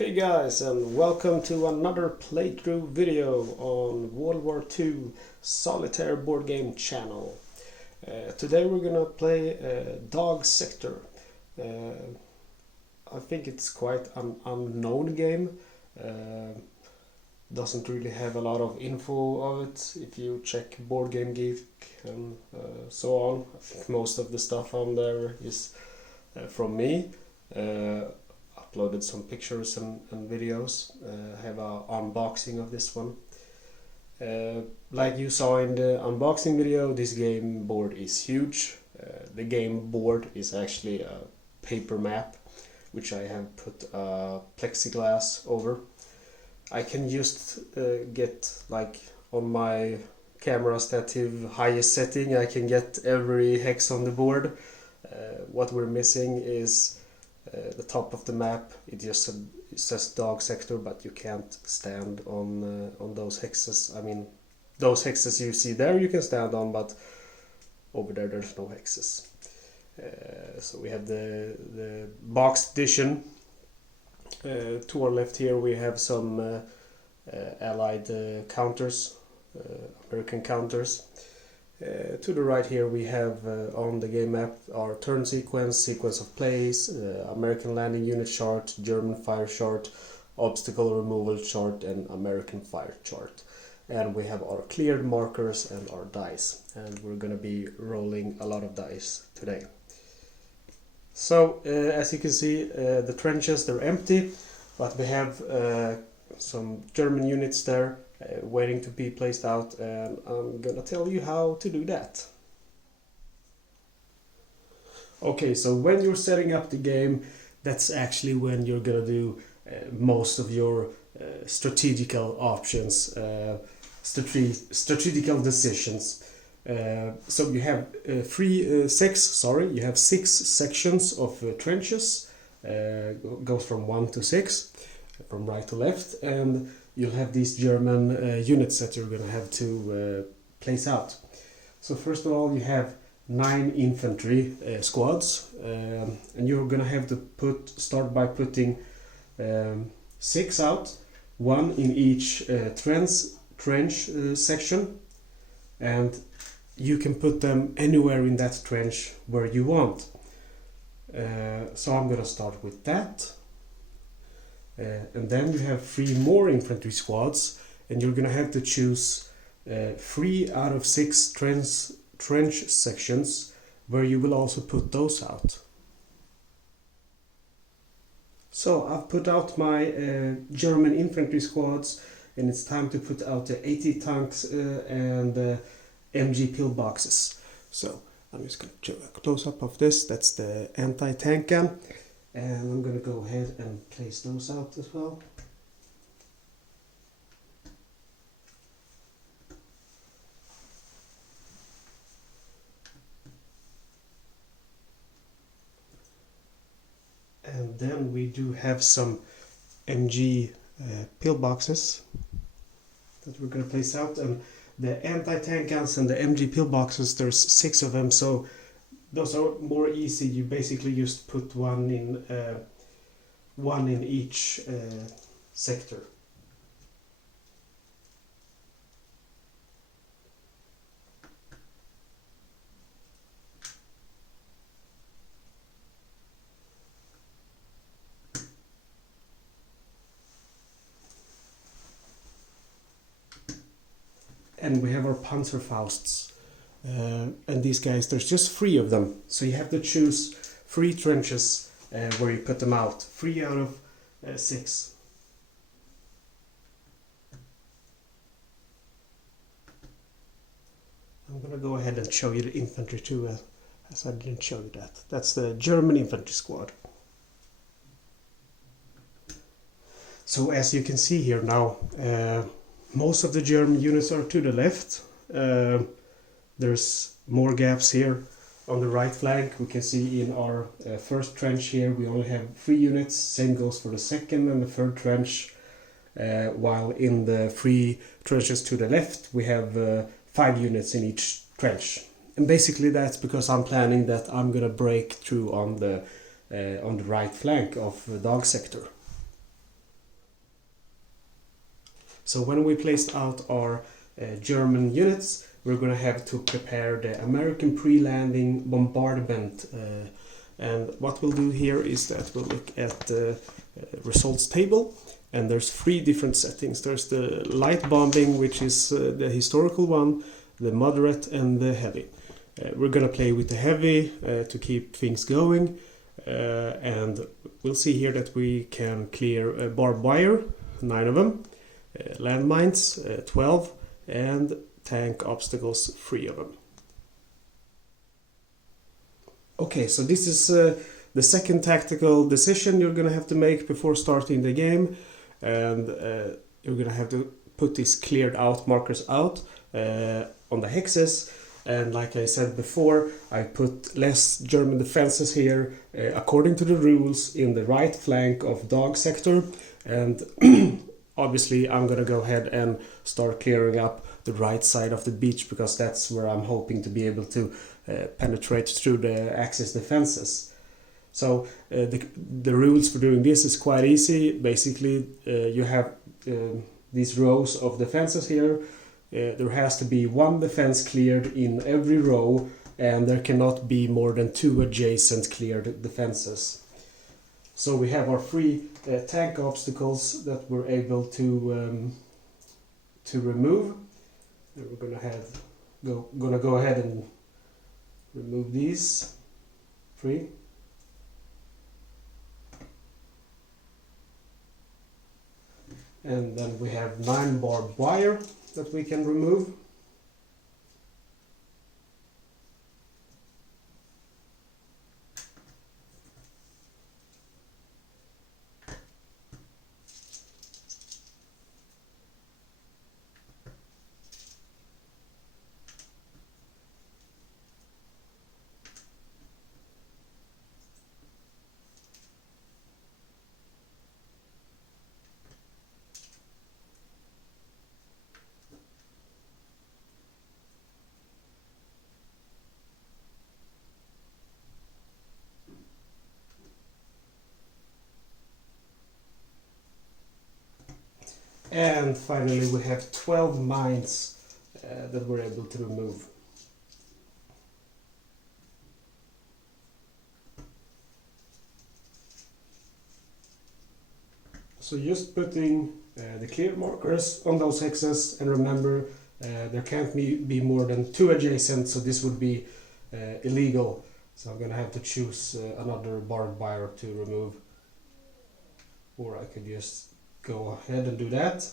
Hey guys, and welcome to another playthrough video on World War II Solitaire board game channel. Today we're gonna play Dog Sector. I think it's quite an unknown game. Doesn't really have a lot of info of it. If you check Boardgame Geek and so on, I think most of the stuff on there is from me. Uploaded some pictures and videos. Have an unboxing of this one. Like you saw in the unboxing video, this game board is huge. The game board is actually a paper map, which I have put plexiglass over. I can just get, like, on my camera stative highest setting, I can get every hex on the board. What we're missing is the top of the map. It says Dog Sector, but you can't stand on those hexes. I mean, those hexes you see there you can stand on, but over there there's no hexes. So we have the boxed edition. To our left here we have some Allied counters, American counters. To the right here we have on the game map our turn sequence of plays, American landing unit chart, German fire chart, obstacle removal chart, and American fire chart. And we have our cleared markers and our dice, and we're gonna be rolling a lot of dice today. So as you can see, the trenches, they're empty, but we have some German units there waiting to be placed out, and I'm gonna tell you how to do that. Okay, so when you're setting up the game, that's actually when you're gonna do most of your strategical options, strategical decisions. So you have you have six sections of trenches, goes from 1 to 6, from right to left, and you'll have these German units that you're going to have to place out. So first of all, you have 9 infantry squads, and you're going to have to start by putting 6 out, 1 in each trench section, and you can put them anywhere in that trench where you want. So I'm going to start with that. And then you have 3 more infantry squads, and you're going to have to choose 3 out of 6 trench sections where you will also put those out. So I've put out my German infantry squads, and it's time to put out the 80 tanks and MG pillboxes. So I'm just going to show a close-up of this. That's the anti-tank gun. And I'm going to go ahead and place those out as well. And then we do have some MG pillboxes that we're going to place out. And the anti-tank guns and the MG pillboxes, there's 6 of them, so those are more easy. You basically just put one in each sector. And we have our Panzerfausts. And these guys, there's just 3 of them, so you have to choose 3 trenches where you put them out. 3 out of 6. I'm gonna go ahead and show you the infantry too, as I didn't show you that. That's the German infantry squad. So as you can see here now, most of the German units are to the left. There's more gaps here on the right flank. We can see in our first trench here we only have 3 units. Same goes for the second and the third trench. While in the 3 trenches to the left we have 5 units in each trench. And basically that's because I'm planning that I'm gonna break through on the right flank of the Dog Sector. So when we placed out our German units, we're going to have to prepare the American pre-landing bombardment. And what we'll do here is that we'll look at the results table, and there's 3 different settings. There's the light bombing, which is the historical one, the moderate and the heavy. We're going to play with the heavy to keep things going, and we'll see here that we can clear barbed wire, 9 of them, landmines, 12, and tank obstacles, 3 of them. Okay, so this is the second tactical decision you're going to have to make before starting the game, and you're going to have to put these cleared out markers out on the hexes. And like I said before, I put less German defenses here according to the rules in the right flank of dog sector, and obviously I'm gonna go ahead and start clearing up the right side of the beach, because that's where I'm hoping to be able to penetrate through the Axis defenses. So the rules for doing this is quite easy. Basically you have these rows of defenses here. There has to be 1 defense cleared in every row, and there cannot be more than 2 adjacent cleared defenses. So we have our 3 tank obstacles that we're able to remove. And we're gonna go ahead and remove these 3. And then we have 9 barbed wire that we can remove. And finally we have 12 mines that we're able to remove. So just putting the clear markers on those hexes, and remember there can't be more than 2 adjacent, so this would be illegal. So I'm gonna have to choose another barbed wire to remove, or I could just go ahead and do that.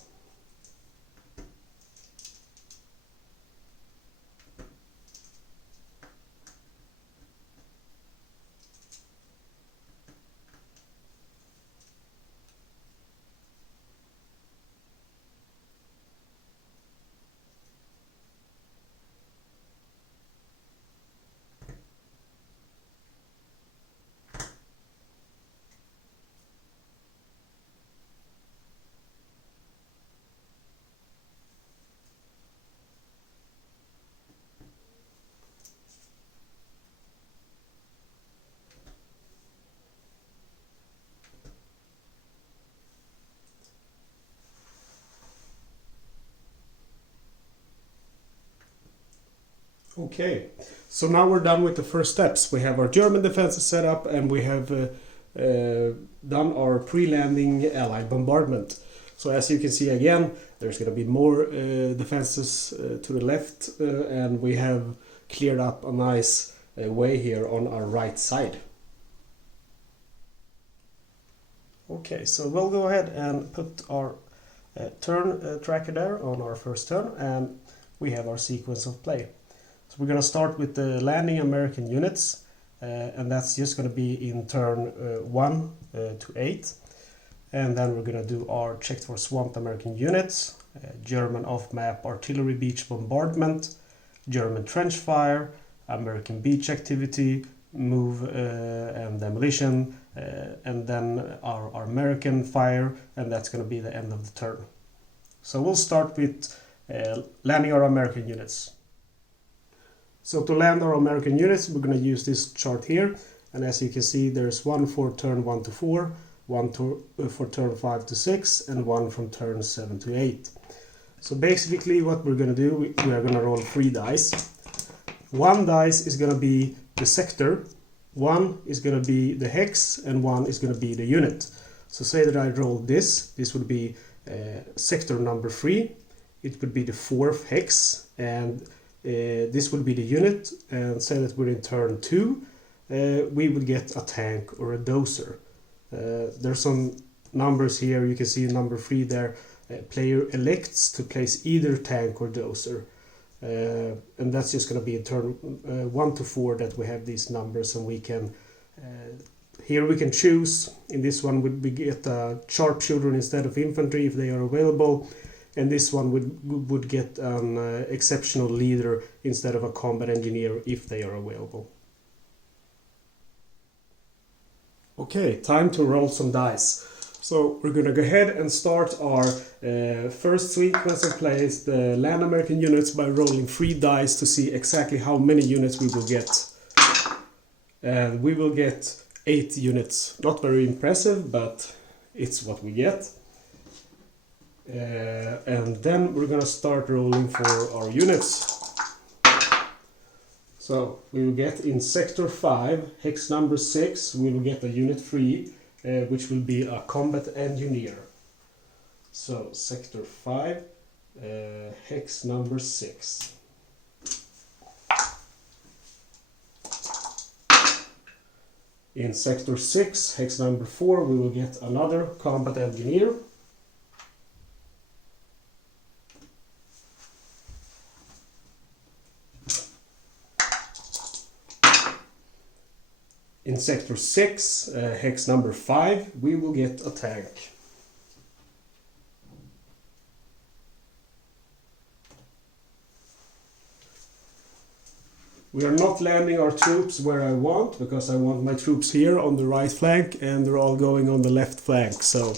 Okay, so now we're done with the first steps. We have our German defenses set up, and we have done our pre-landing Allied bombardment. So as you can see again, there's going to be more defenses to the left, and we have cleared up a nice way here on our right side. Okay, so we'll go ahead and put our turn tracker there on our first turn, and we have our sequence of play. So we're going to start with the landing American units, and that's just going to be in turn 1 to 8. And then we're going to do our checked for swamped American units, German off-map artillery beach bombardment, German trench fire, American beach activity, move and demolition, and then our American fire, and that's going to be the end of the turn. So we'll start with landing our American units. So to land our American units, we're going to use this chart here, and as you can see, there's one for turn 1 to 4, one for turn 5 to 6, and one from turn 7 to 8. So basically what we're going to do, we are going to roll 3 dice. 1 dice is going to be the sector, 1 is going to be the hex, and 1 is going to be the unit. So say that I roll this would be sector number 3, it would be the 4th hex, and this would be the unit, and say that we're in turn 2, we would get a tank or a dozer. There's some numbers here, you can see number 3 there. Player elects to place either tank or dozer, and that's just going to be in turn 1 to 4 that we have these numbers, and we can here we can choose. In this one we get a sharpshooter instead of infantry if they are available, and this one would get an exceptional leader instead of a combat engineer if they are available. Okay, time to roll some dice. So we're going to go ahead and start our first sequence of plays, the land American units, by rolling 3 dice to see exactly how many units we will get. And we will get 8 units. Not very impressive, but it's what we get. And then we're going to start rolling for our units. So we will get in sector 5, hex number 6, we will get a unit 3. Which will be a combat engineer. So sector 5, hex number 6. In sector 6, hex number 4, we will get another combat engineer. In sector 6, hex number 5, we will get a tank. We are not landing our troops where I want, because I want my troops here on the right flank, and they're all going on the left flank, so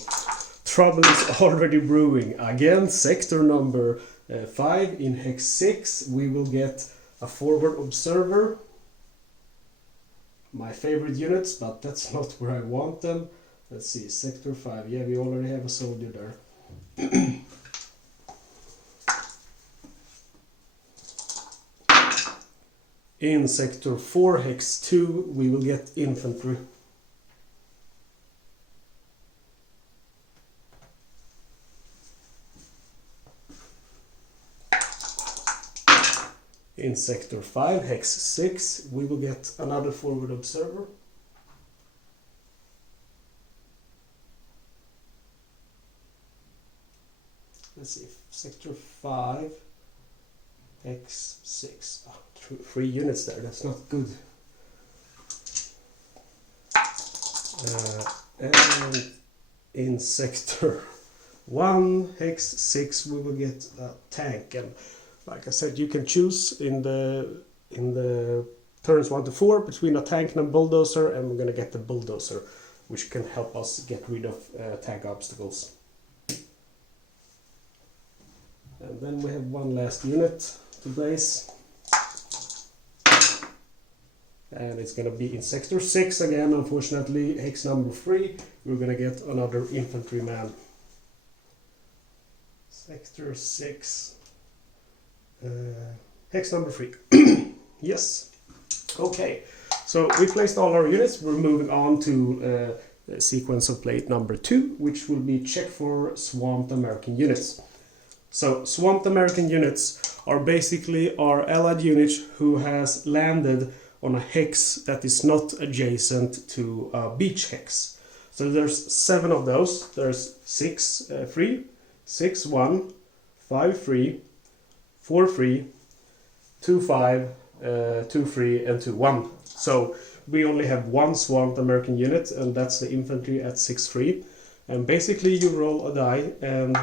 trouble is already brewing. Again, sector number 5, in hex 6, we will get a forward observer. My favorite units, but that's not where I want them. Let's see, sector 5, yeah, we already have a soldier there. In sector 4, hex 2, we will get infantry. In sector 5, hex 6, we will get another forward observer. Let's see, sector 5, hex 6. Oh, 3 units there, that's not good. And in sector 1, hex 6, we will get a tank. And like I said, you can choose in the turns 1 to 4 between a tank and a bulldozer, and we're going to get the bulldozer, which can help us get rid of tank obstacles. And then we have one last unit to place, and it's going to be in sector 6 again. Unfortunately, hex number 3, we're going to get another infantryman. Sector 6. Hex number 3. Yes. Okay. So we placed all our units. We're moving on to the sequence of plate number 2, which will be check for swamped American units. So swamped American units are basically our allied unit who has landed on a hex that is not adjacent to a beach hex. So there's 7 of those. There's 6 3, 6 1, 5 3, 4 3, 2 5, 2 3, and 2 1. So we only have one swamped American unit, and that's the infantry at 6 3. And basically you roll a die, and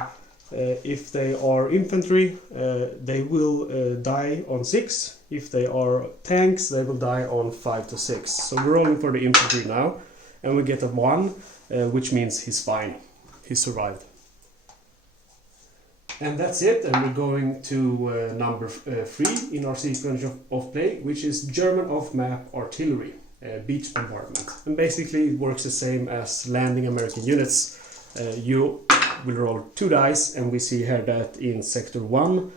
if they are infantry, they will die on 6. If they are tanks, they will die on 5 to 6. So we're rolling for the infantry now, and we get a 1, which means he's fine. He survived. And that's it, and we're going to number 3 in our sequence of play, which is German off-map artillery, beach bombardment. And basically it works the same as landing American units. You will roll 2 dice, and we see here that in sector 1,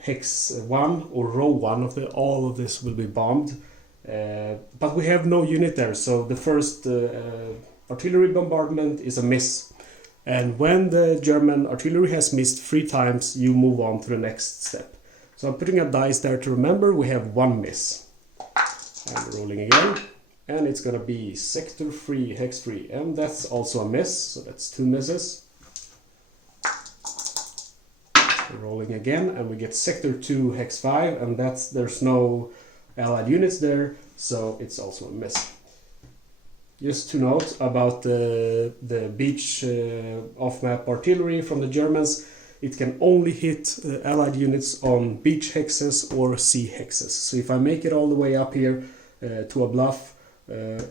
hex 1 or row 1 of all of this will be bombed. But we have no unit there, so the first artillery bombardment is a miss. And when the German artillery has missed 3 times, you move on to the next step. So I'm putting a dice there to remember we have 1 miss. I'm rolling again, and it's gonna be sector 3, hex 3, and that's also a miss, so that's 2 misses. Rolling again, and we get sector 2, hex 5, and there's no allied units there, so it's also a miss. Just to note about the beach off-map artillery from the Germans, it can only hit allied units on beach hexes or sea hexes. So if I make it all the way up here to a bluff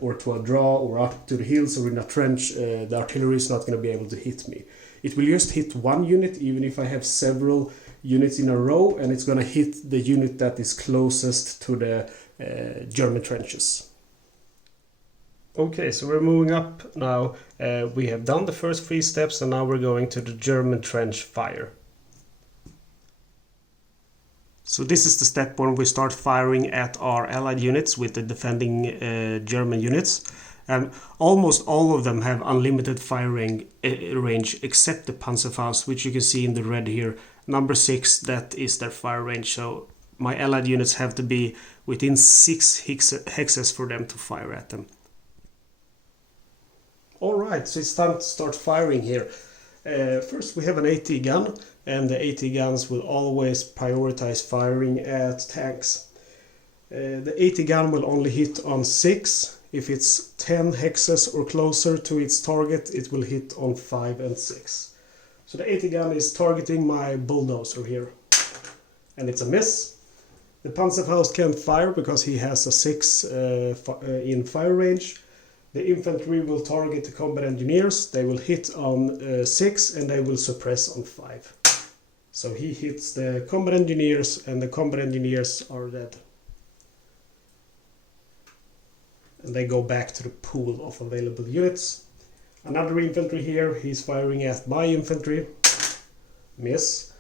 or to a draw or up to the hills or in a trench, the artillery is not going to be able to hit me. It will just hit 1 unit even if I have several units in a row, and it's going to hit the unit that is closest to the German trenches. Okay, so we're moving up now. We have done the first 3 steps, and now we're going to the German trench fire. So this is the step when we start firing at our allied units with the defending German units. And almost all of them have unlimited firing range except the Panzerfausts, which you can see in the red here. Number 6, that is their fire range. So my allied units have to be within 6 hexes for them to fire at them. Alright, so it's time to start firing here. First we have an AT gun, and the AT guns will always prioritize firing at tanks. The AT gun will only hit on 6. If it's 10 hexes or closer to its target, it will hit on 5 and 6. So the AT gun is targeting my bulldozer here, and it's a miss. The Panzerfaust can't fire because he has a 6 in fire range. The infantry will target the combat engineers. They will hit on 6 and they will suppress on 5. So he hits the combat engineers, and the combat engineers are dead. And they go back to the pool of available units. Another infantry here, he's firing at my infantry. Miss.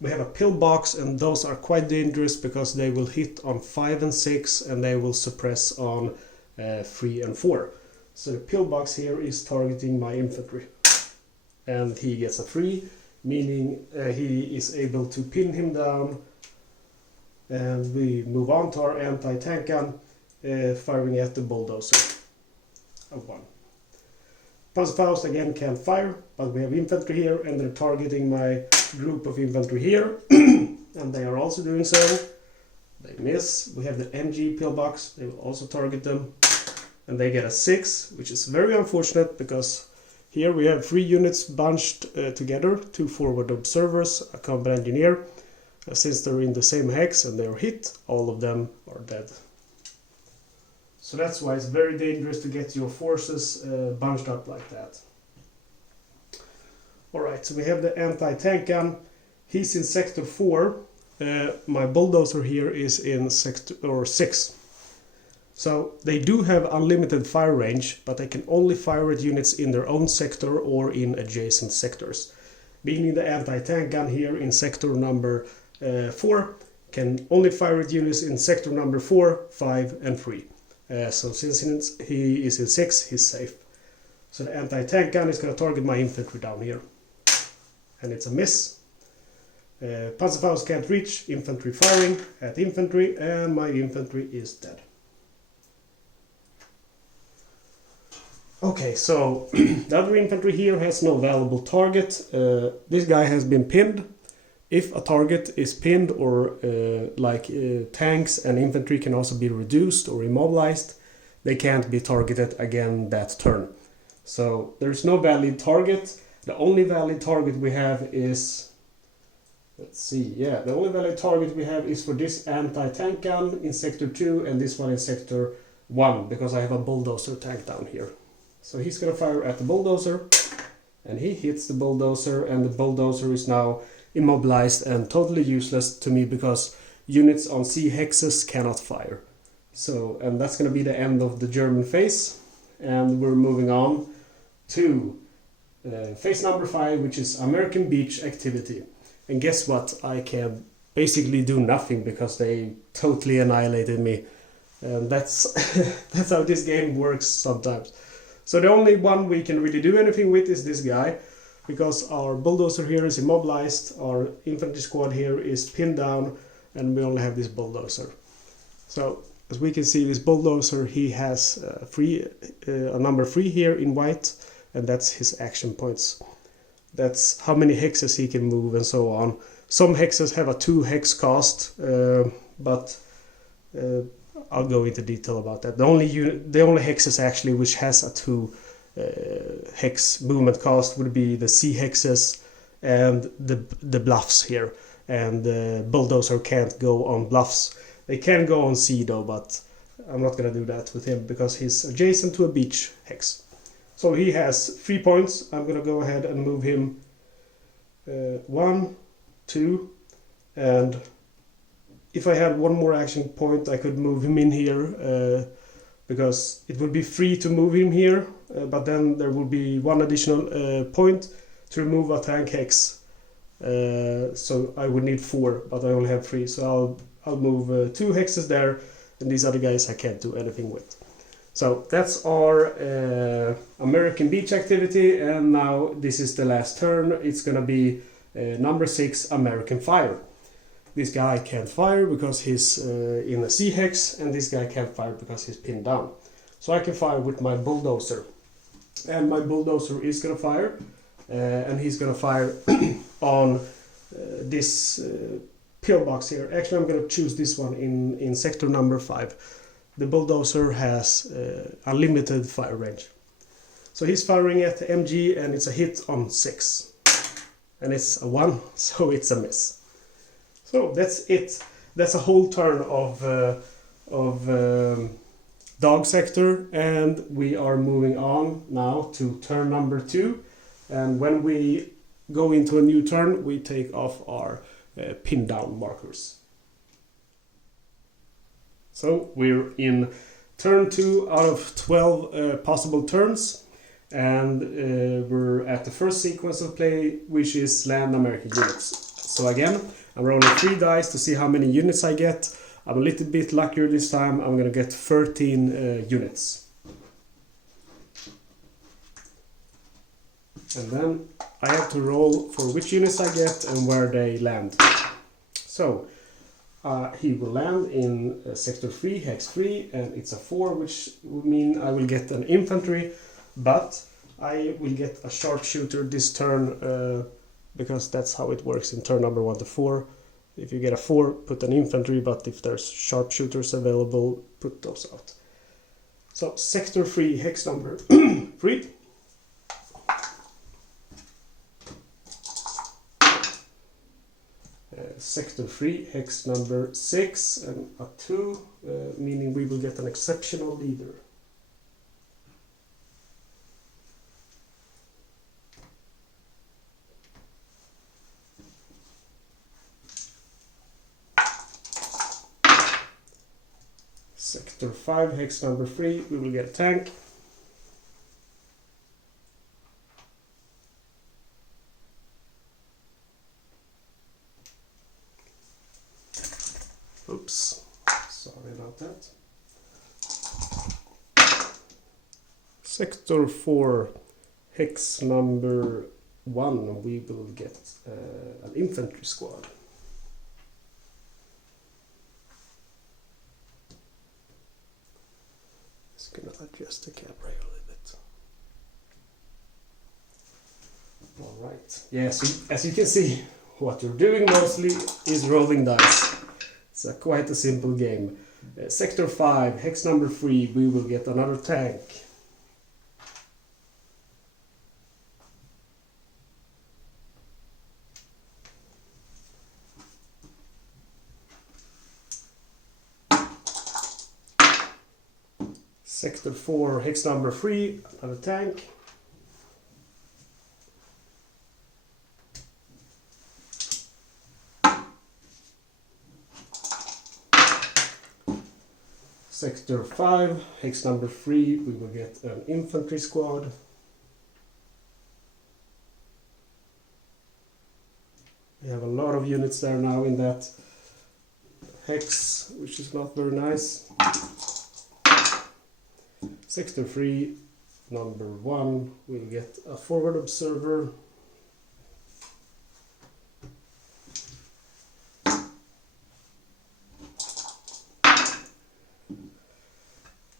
We have a pillbox, and those are quite dangerous because they will hit on 5 and 6 and they will suppress on 3 and 4. So the pillbox here is targeting my infantry, and he gets a 3, meaning he is able to pin him down. And we move on to our anti-tank gun, firing at the bulldozer. A 1. Panzerfaust again can't fire, but we have infantry here, and they're targeting my group of infantry here, and they are also doing so. They miss. We have the MG pillbox, they will also target them. And they get a 6, which is very unfortunate because here we have 3 units bunched together, 2 forward observers, a combat engineer. Since they're in the same hex and they're hit, all of them are dead. So that's why it's very dangerous to get your forces bunched up like that. Alright, so we have the anti-tank gun. He's in sector 4. My bulldozer here is in sector 6. So they do have unlimited fire range, but they can only fire at units in their own sector or in adjacent sectors. Meaning the anti-tank gun here in sector number 4 can only fire at units in sector number 4, 5 and 3. So since he is in 6, he's safe. So the anti-tank gun is going to target my infantry down here. And it's a miss. Panzerfaust can't reach, infantry firing at infantry, and my infantry is dead. Okay, so the other infantry here has no valuable target. This guy has been pinned. If a target is pinned, or tanks and infantry can also be reduced or immobilized, they can't be targeted again that turn. So there's no valid target. The only valid target we have is, the only valid target we have is for this anti-tank gun in sector 2 and this one in sector 1, because I have a bulldozer tank down here. So he's going to fire at the bulldozer, and he hits the bulldozer, and the bulldozer is now immobilized and totally useless to me because units on C hexes cannot fire. So, and that's going to be the end of the German phase, and we're moving on to phase number 5, which is American Beach Activity. And guess what? I can basically do nothing because they totally annihilated me. And that's that's how this game works sometimes. So the only one we can really do anything with is this guy, because our bulldozer here is immobilized, our infantry squad here is pinned down, and we only have this bulldozer. So as we can see, this bulldozer, he has a number 3 here in white, and that's his action points. That's how many hexes he can move and so on. Some hexes have a 2 hex cost, but I'll go into detail about that. The only hexes actually which has a 2 hex movement cost would be the C hexes and the bluffs here. And the bulldozer can't go on bluffs. They can go on C though, but I'm not gonna do that with him because he's adjacent to a beach hex. So he has 3 points. I'm gonna go ahead and move him 1, 2, and if I had one more action point, I could move him in here because it would be free to move him here, but then there will be 1 additional point to remove a tank hex. So I would need 4, but I only have 3, so I'll move 2 hexes there, and these other guys I can't do anything with. So that's our American Beach Activity, and now this is the last turn. It's gonna be number 6, American Fire. This guy can't fire because he's in a C hex, and this guy can't fire because he's pinned down. So I can fire with my bulldozer, and my bulldozer is gonna fire, and he's gonna fire on this pillbox here. Actually, I'm gonna choose this one in sector number 5. The bulldozer has unlimited fire range. So he's firing at the MG, and it's a hit on 6. And it's a 1, so it's a miss. So that's it. That's a whole turn of dog sector, and we are moving on now to turn number 2. And when we go into a new turn, we take off our pin down markers. So we're in turn 2 out of 12 possible turns, and we're at the first sequence of play, which is land American units. So again, I'm rolling 3 dice to see how many units I get. I'm a little bit luckier this time. I'm gonna get 13 units. And then I have to roll for which units I get and where they land. So he will land in sector 3, hex 3, and it's a 4, which would mean I will get an infantry, but I will get a sharpshooter this turn, because that's how it works in turn number 1 to 4. If you get a 4, put an infantry, but if there's sharpshooters available, put those out. So sector 3, hex number 3. Sector 3, hex number 6, and a 2, meaning we will get an exceptional leader. Sector 5, hex number 3, we will get a tank. Oops, sorry about that. Sector 4, hex number 1, we will get an infantry squad. Just gonna adjust the camera a little bit. Alright, yeah, so as you can see, what you're doing mostly is rolling dice. It's quite a simple game. Sector 5, hex number 3, we will get another tank. Sector 4, hex number 3, another tank. Sector 5, hex number 3, we will get an infantry squad. We have a lot of units there now in that hex, which is not very nice. Sector 3, number 1, will get a forward observer.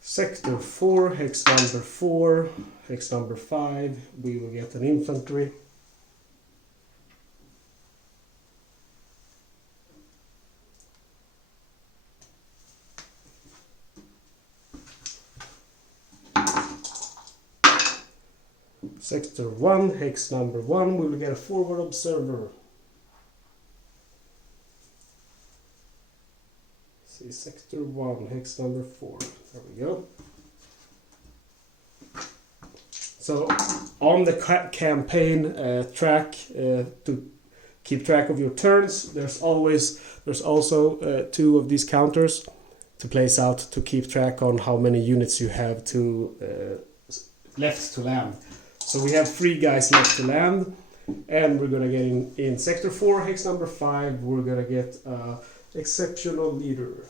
Sector 4, hex number 4, hex number 5, we will get an infantry. Sector 1, hex number 1, we will get a forward observer. See, sector 1, hex number 4. There we go. So on the campaign track, to keep track of your turns, there's also 2 of these counters to place out to keep track on how many units you have to left to land. So we have 3 guys left to land, and we're gonna get in sector 4, hex number 5, we're gonna get exceptional leader.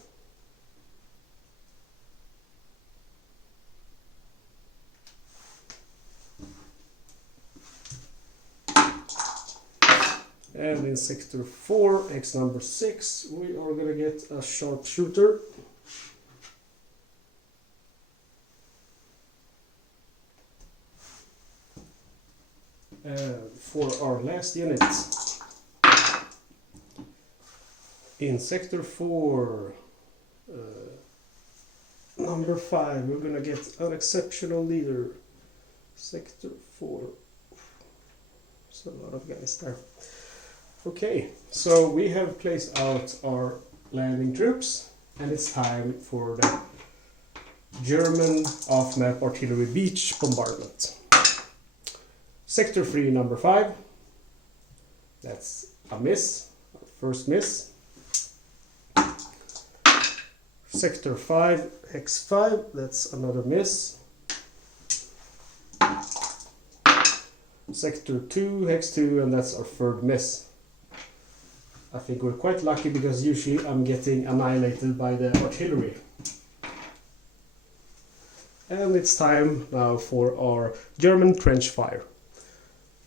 And in sector 4, hex number 6, we are gonna get a sharpshooter. For our last unit, in sector 4, number 5, we're gonna get an exceptional leader. Sector 4, there's a lot of guys there. Okay, so we have placed out our landing troops, and it's time for the German off-map artillery beach bombardment. Sector 3, number 5, that's a miss, first miss. Sector 5, hex 5, that's another miss. Sector 2, hex 2, and that's our third miss. I think we're quite lucky because usually I'm getting annihilated by the artillery. And it's time now for our German trench fire.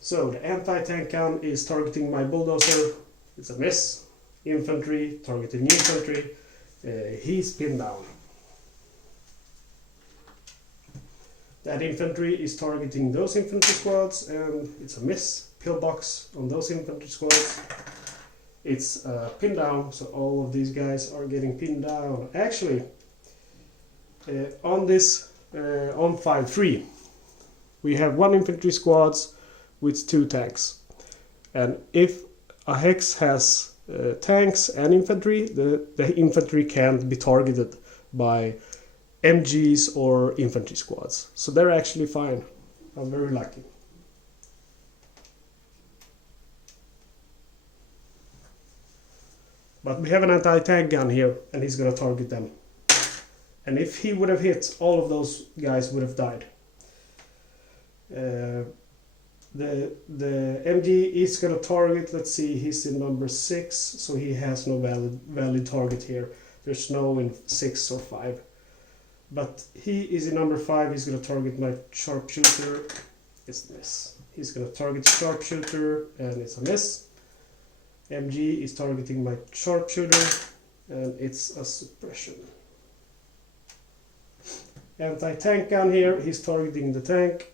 So the anti-tank gun is targeting my bulldozer, it's a miss. Infantry, targeting infantry, he's pinned down. That infantry is targeting those infantry squads, and it's a miss. Pillbox on those infantry squads. It's pinned down, so all of these guys are getting pinned down. Actually, on this, on 5-3, we have 1 infantry squads with 2 tanks. And if a hex has tanks and infantry, the infantry can't be targeted by MGs or infantry squads. So they're actually fine. I'm very lucky. But we have an anti-tank gun here, and he's gonna target them. And if he would have hit, all of those guys would have died. The MG is gonna target, let's see, he's in number 6, so he has no valid target here. There's no in 6 or 5. But he is in number 5, he's gonna target my sharpshooter. It's a miss. He's gonna target sharpshooter, and it's a miss. MG is targeting my sharpshooter, and it's a suppression. Anti-tank gun here, he's targeting the tank.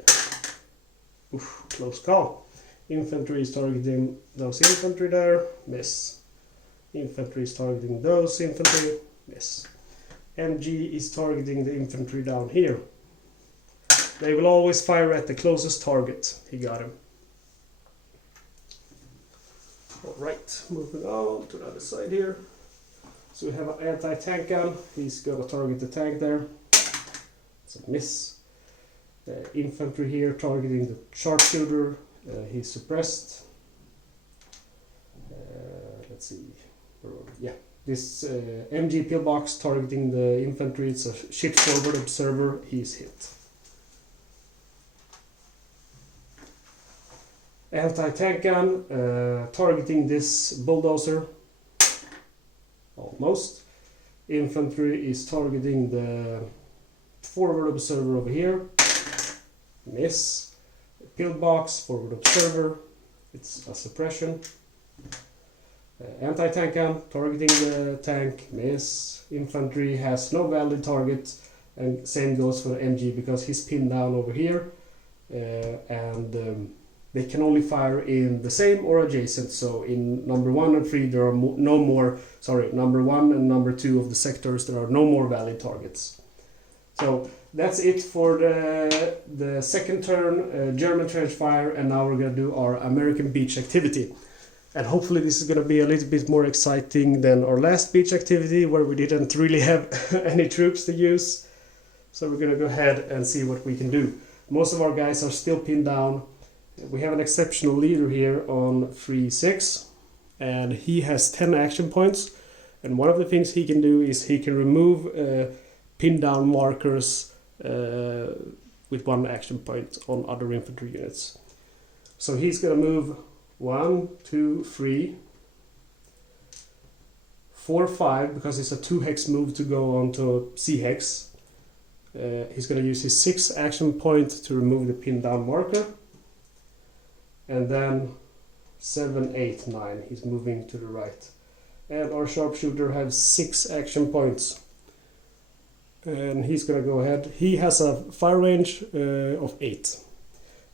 Oof, close call. Infantry is targeting those infantry there, miss. Infantry is targeting those infantry, miss. MG is targeting the infantry down here. They will always fire at the closest target. He got him. Alright, moving on to the other side here. So we have an anti-tank gun. He's gonna target the tank there. It's a miss. Infantry here targeting the sharpshooter. He's suppressed. Let's see. Yeah, this MG pillbox targeting the infantry. It's a shift forward observer. He's hit. Anti-tank gun, targeting this bulldozer, almost. Infantry is targeting the forward observer over here, miss. Pillbox, forward observer, it's a suppression. Anti-tank gun, targeting the tank, miss. Infantry has no valid target, and same goes for the MG because he's pinned down over here, and they can only fire in the same or adjacent. So in number 1 and 3 there are no more, number 1 and number 2 of the sectors, there are no more valid targets. So that's it for the second turn, German trench fire, and now we're going to do our American beach activity. And hopefully this is going to be a little bit more exciting than our last beach activity where we didn't really have any troops to use. So we're going to go ahead and see what we can do. Most of our guys are still pinned down. We have an exceptional leader here on 3-6, and he has 10 action points. And one of the things he can do is he can remove pin down markers with 1 action point on other infantry units. So he's going to move 1, 2, 3, 4, 5, because it's a 2-hex move to go on to C-hex. He's going to use his 6 action point to remove the pin down marker. And then 7, 8, 9, he's moving to the right. And our sharpshooter has 6 action points. And he's going to go ahead. He has a fire range of 8.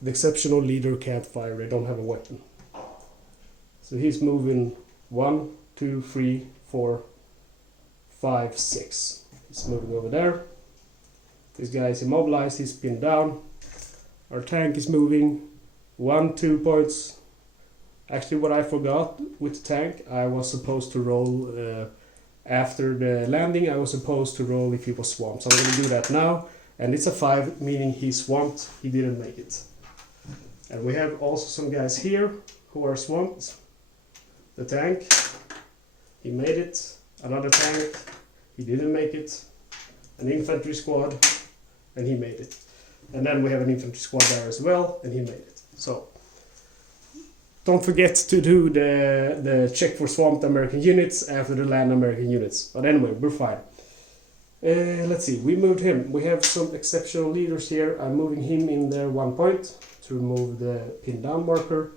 The exceptional leader can't fire, they don't have a weapon. So he's moving 1, 2, 3, 4, 5, 6. He's moving over there. This guy is immobilized, he's pinned down. Our tank is moving 1, 2 points. Actually, what I forgot with the tank, I was supposed to roll after the landing. I was supposed to roll if he was swamped. So I'm going to do that now. And it's a 5, meaning he's swamped. He didn't make it. And we have also some guys here who are swamped. The tank, he made it. Another tank, he didn't make it. An infantry squad, and he made it. And then we have an infantry squad there as well, and he made it. So don't forget to do the check for swamped American units after the land American units. But anyway, we're fine. Let's see, we moved him. We have some exceptional leaders here. I'm moving him in there 1 point to remove the pin down marker.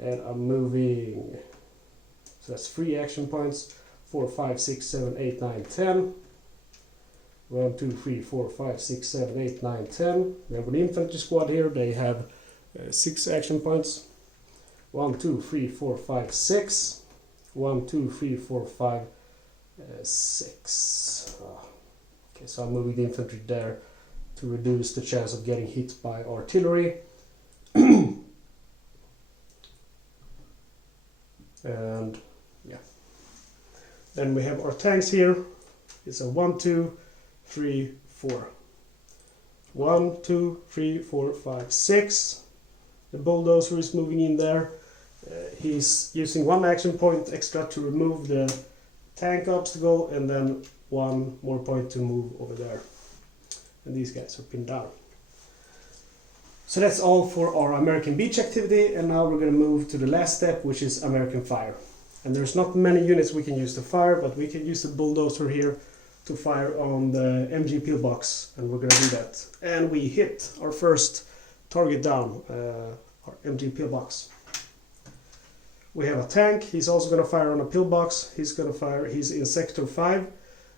And I'm moving, so that's 3 action points, 4, 5, 6, 7, 8, 9, 10. 1, 2, 3, 4, 5, 6, 7, 8, 9, 10. We have an infantry squad here. They have 6 action points. 1, 2, 3, 4, 5, 6. 1, 2, 3, 4, 5, 6. Okay, so I'm moving the infantry there to reduce the chance of getting hit by artillery. And yeah. Then we have our tanks here. It's a 1, 2, 3, 4. 1, 2, 3, 4, 5, 6. The bulldozer is moving in there. He's using 1 action point extra to remove the tank obstacle, and then 1 more point to move over there. And these guys are pinned down. So that's all for our American beach activity, and now we're going to move to the last step, which is American fire. And there's not many units we can use to fire, but we can use the bulldozer here to fire on the MG pillbox, and we're going to do that. And we hit our first target down, our MG pillbox. We have a tank. He's also going to fire on a pillbox. He's in sector 5,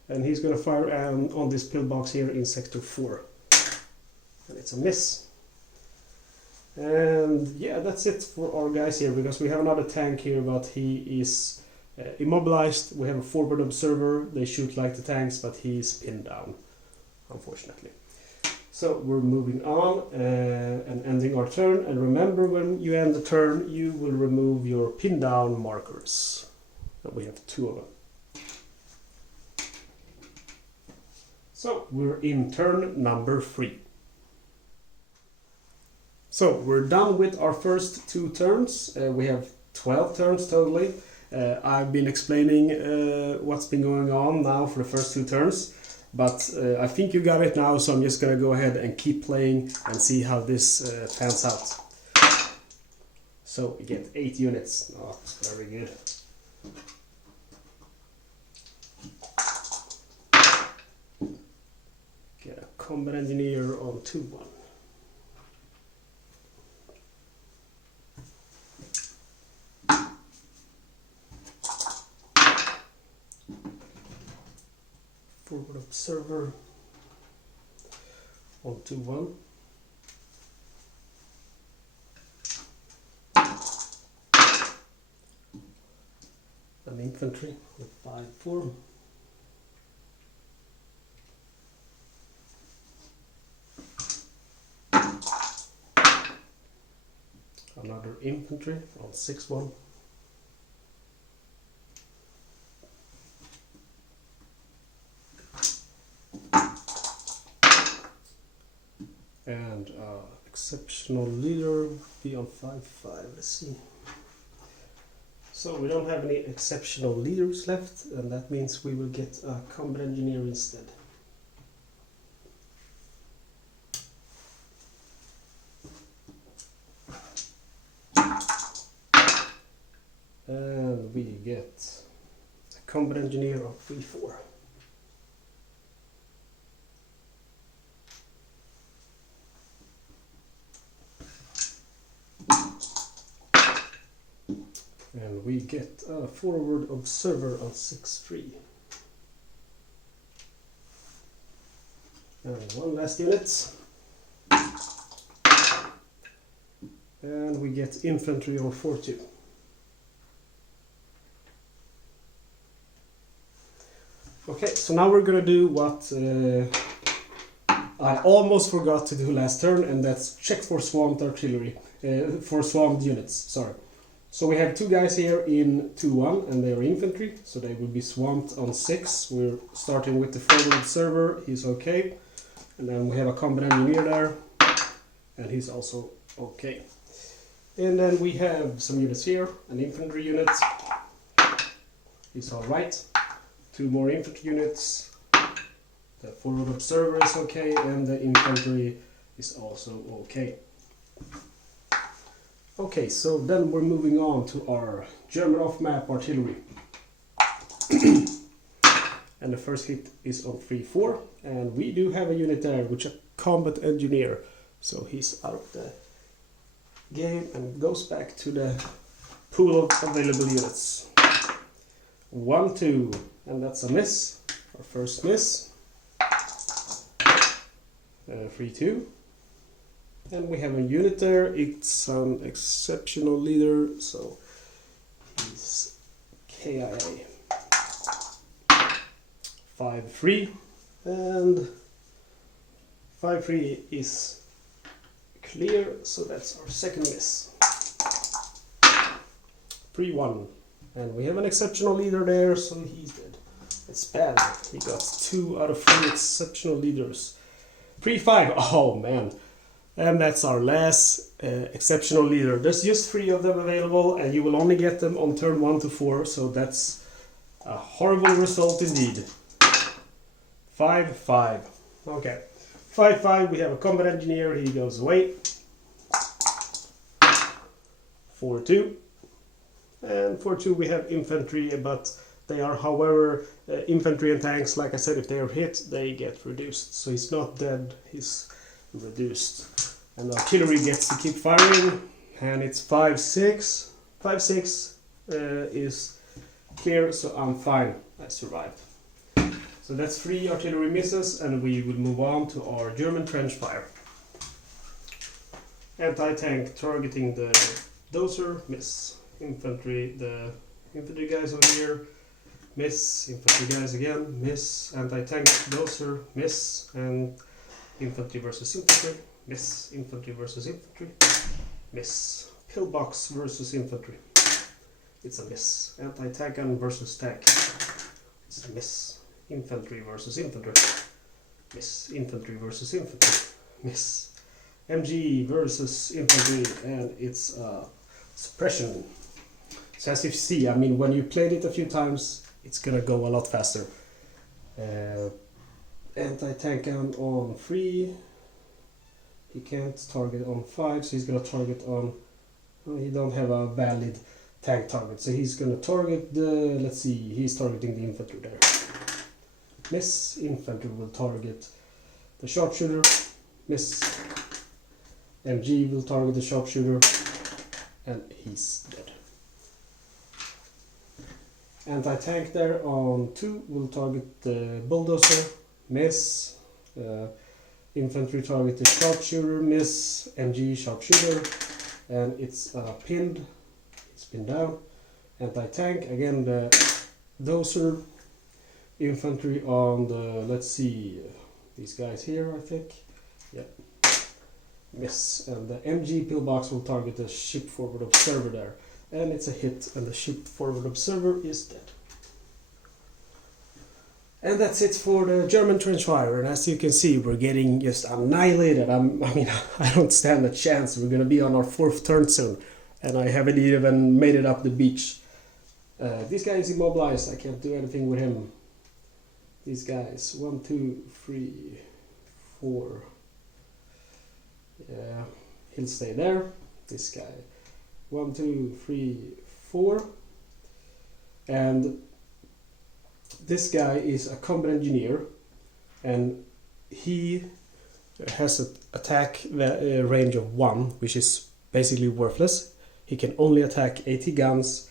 and he's going to fire on this pillbox here in sector 4. And it's a miss. And yeah, that's it for our guys here, because we have another tank here, but he is immobilized. We have a forward observer. They shoot like the tanks, but he's pinned down, unfortunately. So we're moving on and ending our turn. And remember, when you end the turn, you will remove your pin down markers. And we have 2 of them. So we're in turn number 3. So we're done with our first 2 turns. We have 12 turns totally. I've been explaining what's been going on now for the first 2 turns. But I think you got it now, so I'm just going to go ahead and keep playing and see how this pans out. So we get 8 units. Not very good. Get a combat engineer on 2-1. Forward observer on 2-1. An infantry with 5-4. Another infantry on 6-1. And exceptional leader be on 5-5. Let's see. So we don't have any exceptional leaders left, and that means we will get a combat engineer instead. And we get a combat engineer on 3-4. And we get a forward observer on 6-3. And one last unit. And we get infantry on 4-2. Okay, so now we're gonna do what I almost forgot to do last turn, and that's check for swamped artillery, for swamped units, sorry. So we have 2 guys here in 2-1, and they are infantry, so they will be swamped on 6. We're starting with the forward observer, he's okay. And then we have a combat engineer there, and he's also okay. And then we have some units here, an infantry unit, he's alright. 2 more infantry units, the forward observer is okay, and the infantry is also okay. Okay, so then we're moving on to our German off-map artillery. And the first hit is on 3-4, and we do have a unit there, which is a combat engineer. So he's out of the game and goes back to the pool of available units. 1-2, and that's a miss, our first miss. 3-2. And we have a unit there, it's an exceptional leader, so he's KIA. 5-3, and 5-3 is clear, so that's our second miss. 3-1, and we have an exceptional leader there, so he's dead. It's bad, he got 2 out of 3 exceptional leaders. 3-5, oh man. And that's our last exceptional leader. There's just 3 of them available, and you will only get them on turn 1 to 4, so that's a horrible result indeed. 5-5. Okay. 5-5, we have a combat engineer, he goes away. 4-2. And 4-2 we have infantry, but they are, however, infantry and tanks, like I said, if they are hit, they get reduced. So he's not dead, he's reduced. And the artillery gets to keep firing, and it's 5-6. 5-6 is clear, so I'm fine, I survived. So that's 3 artillery misses, and we will move on to our German trench fire. Anti-tank targeting the dozer, miss. Infantry, the infantry guys over here, miss. Infantry guys again, miss. Anti-tank dozer, miss. And infantry versus infantry, miss. Infantry versus infantry, miss. Pillbox versus infantry, it's a miss. Anti-tank gun versus tank, it's a miss. Infantry versus infantry, miss. Infantry versus infantry, miss. MG versus infantry, and it's suppression. So as you see, I mean, when you played it a few times, it's gonna go a lot faster. Anti-tank gun on 3. He can't target on 5, so he's gonna target on He don't have a valid tank target, so he's gonna target the, let's see, he's targeting the infantry there. Miss. Infantry will target the sharpshooter. Miss. MG will target the sharpshooter, and he's dead. Anti-tank there on 2 will target the bulldozer. Miss. Infantry target the sharpshooter. Miss. MG sharpshooter, and it's pinned. It's pinned down. Anti-tank again, the dozer. Infantry on the, let's see, these guys here, I think. Yeah. Miss. And the MG pillbox will target the ship forward observer there. And it's a hit, and the ship forward observer is dead. And that's it for the German trench fire. And as you can see, we're getting just annihilated. I mean, I don't stand a chance. We're gonna be on our 4th turn soon, and I haven't even made it up the beach. This guy is immobilized. I can't do anything with him. These guys, 1, 2, 3, 4. Yeah, he'll stay there. This guy, 1, 2, 3, 4. And this guy is a combat engineer, and he has an attack range of 1, which is basically worthless. He can only attack AT guns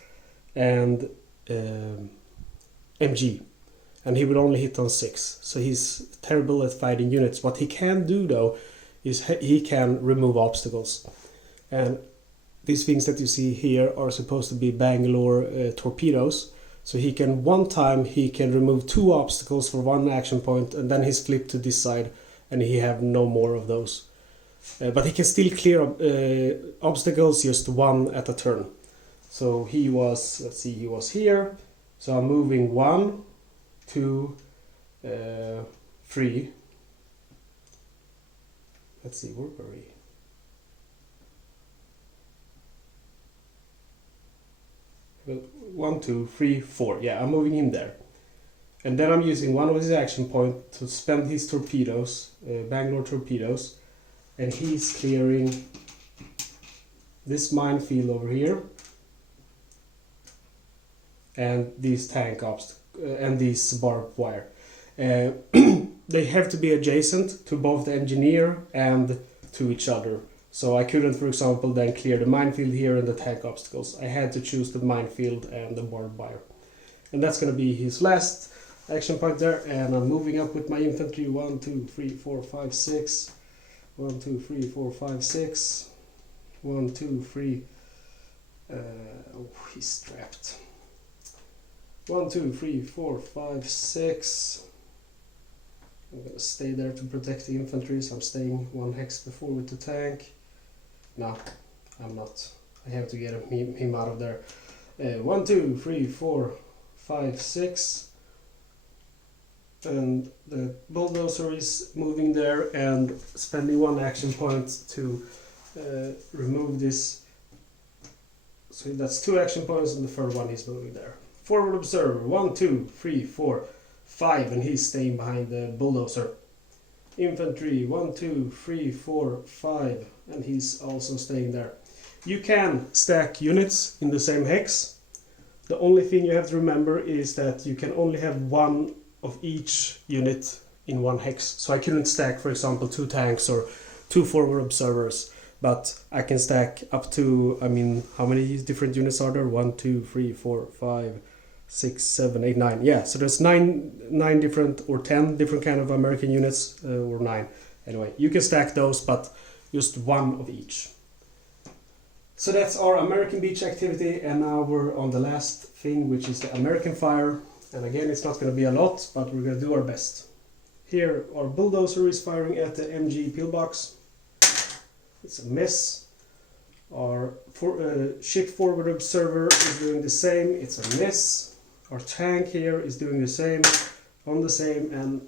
and MG. And he will only hit on 6, so he's terrible at fighting units. What he can do though is he can remove obstacles, and these things that you see here are supposed to be Bangalore torpedoes. So he can, one time he can remove 2 obstacles for 1 action point, and then he's flipped to this side and he have no more of those. But he can still clear obstacles just 1 at a turn. So he was, let's see, he was here, so I'm moving 1, 2, 3. Let's see, where were we? Well, 1, 2, 3, 4. Yeah, I'm moving him there. And then I'm using 1 of his action point to spend his torpedoes, Bangalore torpedoes, and he's clearing this minefield over here, and these tank obstacles. And these barbed wire. They have to be adjacent to both the engineer and to each other. So I couldn't, for example, then clear the minefield here and the tank obstacles. I had to choose the minefield and the barbed wire. And that's going to be his last action point there. And I'm moving up with my infantry. 1, 2, 3, 4, 5, 6. 1, 2, 3, 4, 5, 6. 1, 2, 3. Oh, he's strapped. 1, 2, 3, 4, 5, 6. I'm gonna stay there to protect the infantry, so I'm staying 1 hex before with the tank. No, I'm not. I have to get him out of there. 1, 2, 3, 4, 5, 6. And the bulldozer is moving there and spending 1 action point to remove this. So that's 2 action points, and the third one is moving there. Forward observer, 1, 2, 3, 4, 5, and he's staying behind the bulldozer. Infantry, 1, 2, 3, 4, 5, and he's also staying there. You can stack units in the same hex. The only thing you have to remember is that you can only have 1 of each unit in 1 hex. So I couldn't stack, for example, 2 tanks or 2 forward observers. But I can stack up to, I mean, how many different units are there? 1, 2, 3, 4, 5, 6, 7, 8, 9. Yeah, so there's 9 different or 10 different kind of American units, or 9. Anyway, you can stack those, but just 1 of each. So that's our American beach activity, and now we're on the last thing, which is the American fire. And again, it's not going to be a lot, but we're going to do our best. Here, our bulldozer is firing at the MG pillbox. It's a miss. Our ship forward observer is doing the same. It's a miss. Our tank here is doing the same, on the same, and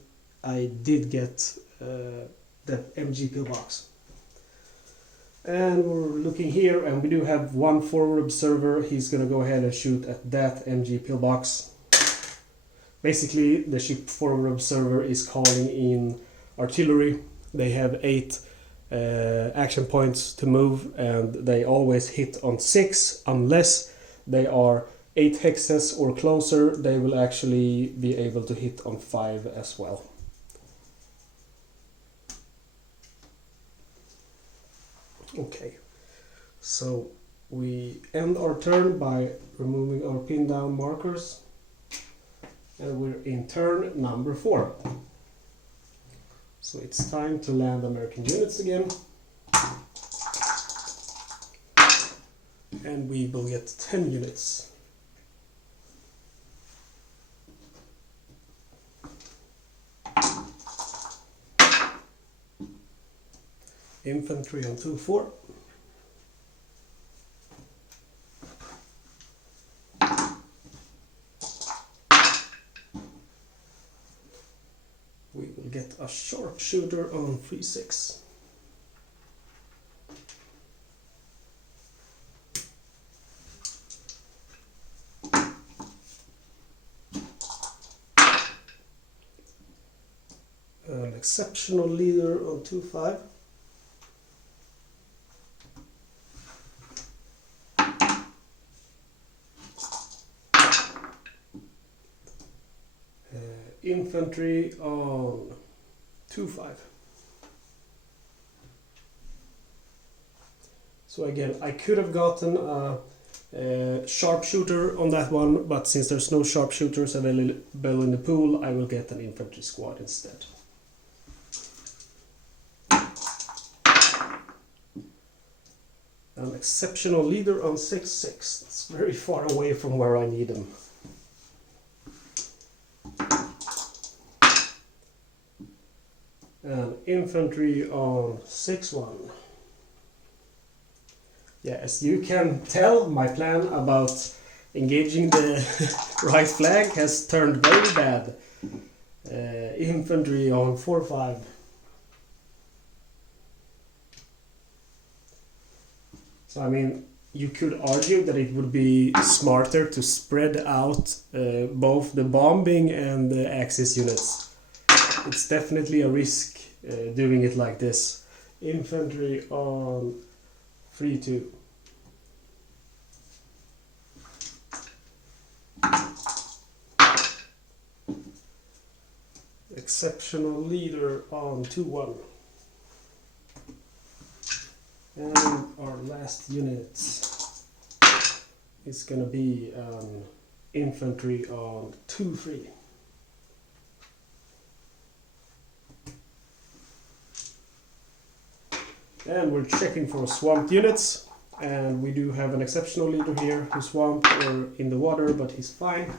I did get the MG pillbox. And we're looking here, and we do have 1 forward observer. He's going to go ahead and shoot at that MG pillbox. Basically, the ship forward observer is calling in artillery. They have 8 action points to move, and they always hit on 6 unless they are 8 hexes or closer. They will actually be able to hit on 5 as well. Okay, so we end our turn by removing our pin down markers, and we're in turn number 4. So it's time to land American units again, and we will get 10 units. Infantry on 2-4. We will get a sharpshooter on 3-6. An exceptional leader on 2-5. Infantry on 2-5. So again, I could have gotten a sharpshooter on that one, but since there's no sharpshooters available in the pool, I will get an infantry squad instead. An exceptional leader on 6-6. It's very far away from where I need them. And infantry on 6-1. Yeah, as you can tell, my plan about engaging the right flank has turned very bad. Infantry on 4-5. So I mean, you could argue that it would be smarter to spread out both the bombing and the Axis units. It's definitely a risk doing it like this. Infantry on 3-2. Exceptional leader on 2-1. And our last unit is gonna be infantry on 2-3. And we're checking for swamped units, and we do have an exceptional leader here who's swamped or in the water, but he's fine.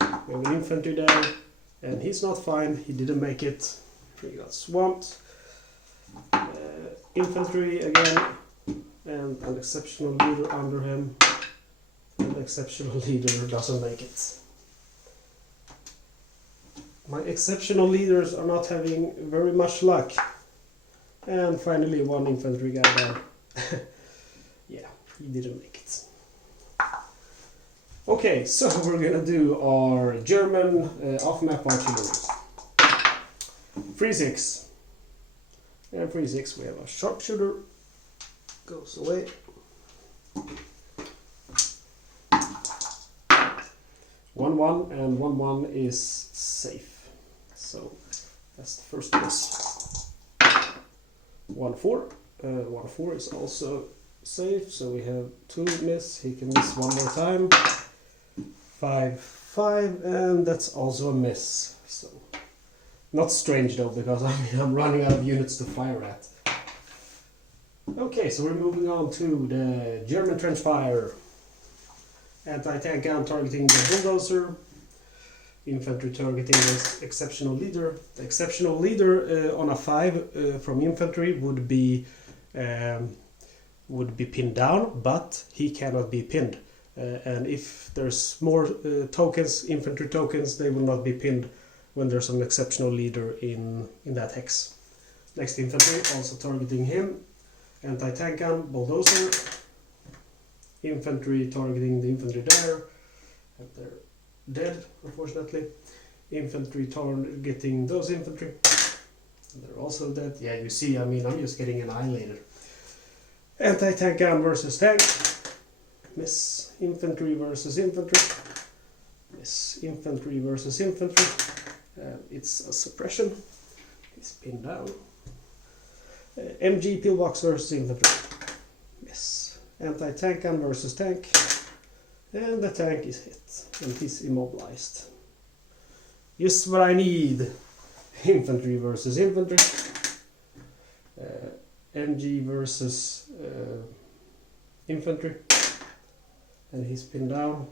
We have an infantry there, and he's not fine, he didn't make it, he got swamped. Infantry again, and an exceptional leader under him. An exceptional leader doesn't make it. My exceptional leaders are not having very much luck. And finally one infantry guy down. Yeah, he didn't make it. Okay, so we're gonna do our German off-map artillery. 3-6. And 3-6 we have a sharpshooter. Goes away. One and 1-1 is safe. So that's the first miss. 1-4. 1-4 is also safe, so we have 2 miss. He can miss one more time. 5-5, and that's also a miss. So not strange though, because I'm running out of units to fire at. Okay, so we're moving on to the German trench fire. Anti-tank gun targeting the bulldozer. Infantry targeting the exceptional leader. The exceptional leader on a 5 from infantry would be pinned down, but he cannot be pinned. And if there's more tokens, infantry tokens, they will not be pinned when there's an exceptional leader in that hex. Next infantry, also targeting him. Anti-tank gun, bulldozer. Infantry targeting the infantry there. And they're dead, unfortunately. Infantry targeting those infantry. So they're also dead. Yeah, you see, I mean, I'm just getting annihilated. Anti-tank gun versus tank. Miss. Infantry versus infantry. Miss. Infantry versus infantry. It's a suppression. He's pinned down. MG pillbox versus infantry. Miss. Anti-tank gun versus tank. And the tank is hit. And he's immobilized. Just what I need. Infantry versus infantry. MG versus infantry. And he's pinned down.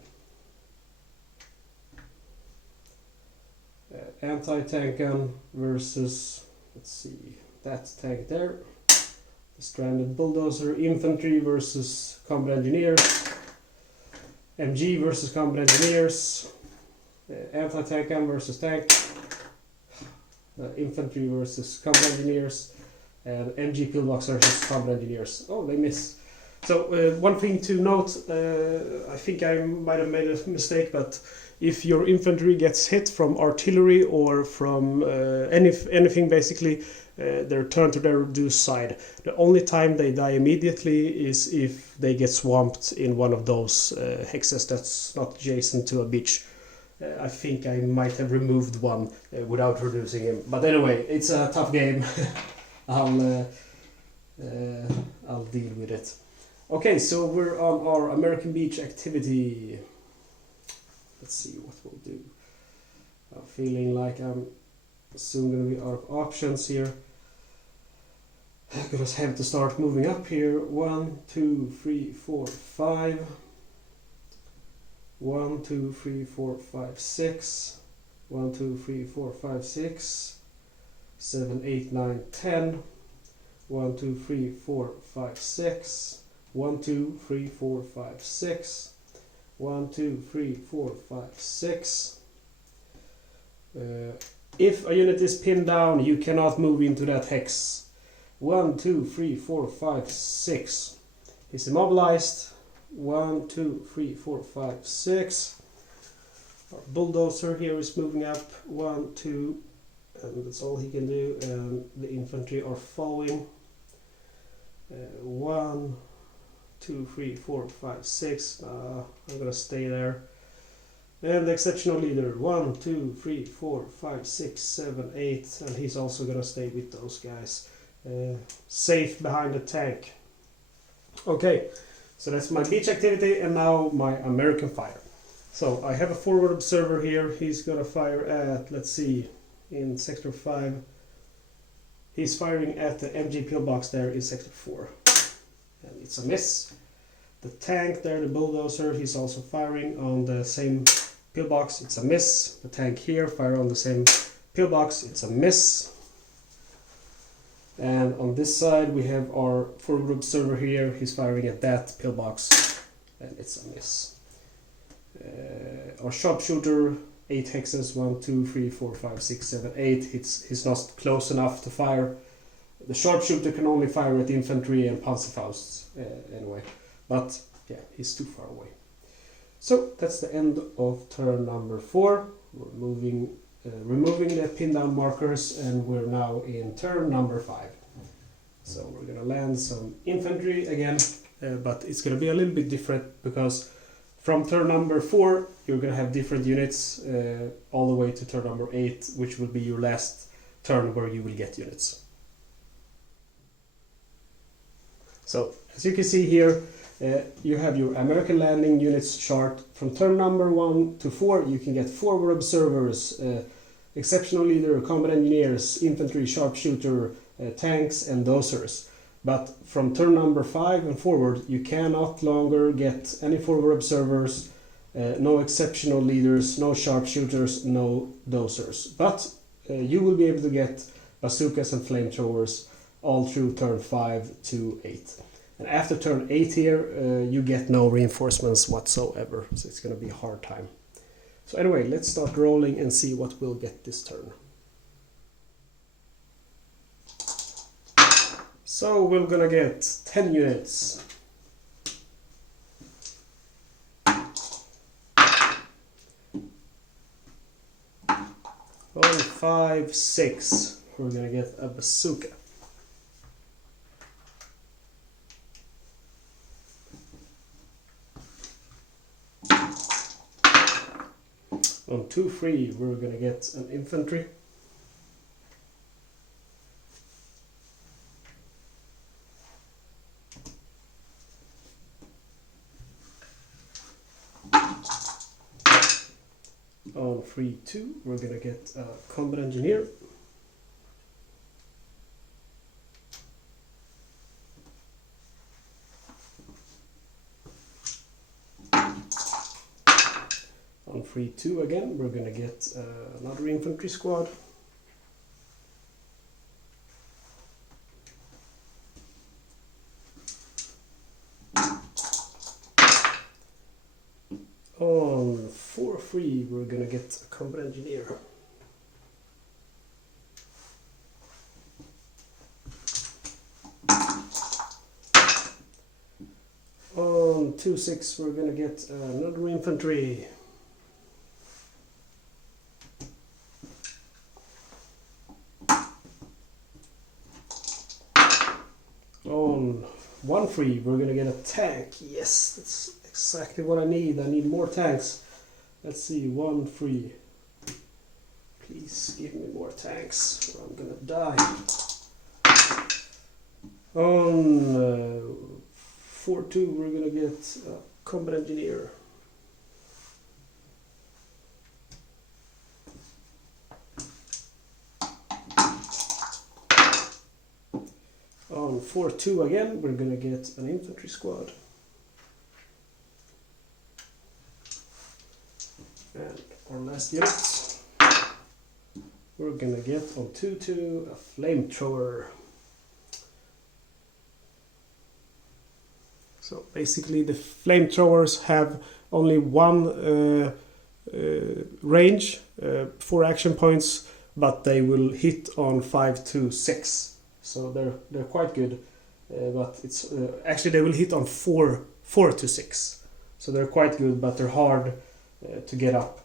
Anti-tank gun versus, let's see, that tank there. The stranded bulldozer. Infantry versus combat engineers. MG versus combat engineers. Anti-tank gun versus tank. Infantry versus combat engineers. And MG pillbox versus combat engineers. Oh, they miss. So one thing to note, I think I might have made a mistake, but if your infantry gets hit from artillery or from anything basically, they're turned to their reduced side. The only time they die immediately is if they get swamped in one of those hexes that's not adjacent to a beach. I think I might have removed one without reducing him. But anyway, it's a tough game. I'll deal with it. Okay, so we're on our American Beach activity. Let's see what we'll do. I'm feeling like I'm soon going to be out of options here. I'm going to have to start moving up here. 1, 2, 3, 4, 5. 1, 2, 3, 4, 5, 6. 1, 2, 3, 4, 5, 6. 7, 8, 9, 10. 1, 2, 3, 4, 5, 6. 1, 2, 3, 4, 5, 6. 1, 2, 3, 4, 5, 6. If a unit is pinned down, you cannot move into that hex. 1, 2, 3, 4, 5, 6. He's immobilized. 1, 2, 3, 4, 5, 6. Our bulldozer here is moving up. 1, 2, and that's all he can do. And the infantry are following. 1, 2, 3, 4, 5, 6. I'm gonna stay there. And the exceptional leader. 1, 2, 3, 4, 5, 6, 7, 8. And he's also gonna stay with those guys. Safe behind the tank. Okay, so that's my beach activity, and now my American fire. So I have a forward observer here. He's gonna fire at, let's see, in sector 5. He's firing at the MG pillbox there in sector 4. And it's a miss. The tank there, the bulldozer, he's also firing on the same pillbox. It's a miss. The tank here, fire on the same pillbox. It's a miss. And on this side we have our forward observer here. He's firing at that pillbox. And it's a miss. Our sharpshooter, 8 hexes, 1, 2, 3, 4, 5, 6, 7, 8. He's not close enough to fire. The sharpshooter can only fire at infantry and Panzerfausts anyway. But yeah, he's too far away. So that's the end of turn number 4. We're removing the pin down markers, and we're now in turn number 5. So we're gonna land some infantry again, but it's gonna be a little bit different because from turn number 4 you're gonna have different units all the way to turn number 8, which will be your last turn where you will get units. So as you can see here, you have your American landing units chart. From turn number 1 to 4 you can get forward observers, exceptional leader, combat engineers, infantry, sharpshooter, tanks and dozers. But from turn number 5 and forward you cannot longer get any forward observers, no exceptional leaders, no sharpshooters, no dozers. But you will be able to get bazookas and flamethrowers all through turn 5 to 8. And after turn 8 here, you get no reinforcements whatsoever, so it's going to be a hard time. So anyway, let's start rolling and see what we'll get this turn. So we're going to get 10 units. 1, 5, 6. we're gonna get a bazooka. On 2-3 we're gonna get an infantry. On 3-2 we're gonna get a combat engineer. On 3-2 again we're gonna get another infantry squad. On 4-3 we're gonna get a combat engineer. On 2-6 we're gonna get another infantry. On 1-3 we're gonna get a tank. Yes, that's exactly what I need. I need more tanks. Let's see, 1-3. Please give me more tanks or I'm gonna die. On 4-2 we're gonna get a combat engineer. On 4-2 again we're gonna get an infantry squad. And our last unit, we're gonna get on 2-2 a flamethrower. So basically the flamethrowers have only one range, 4 action points, but they will hit on 5-6. So they're quite good, but it's actually they will hit on 4-6. So they're quite good, but they're hard to get up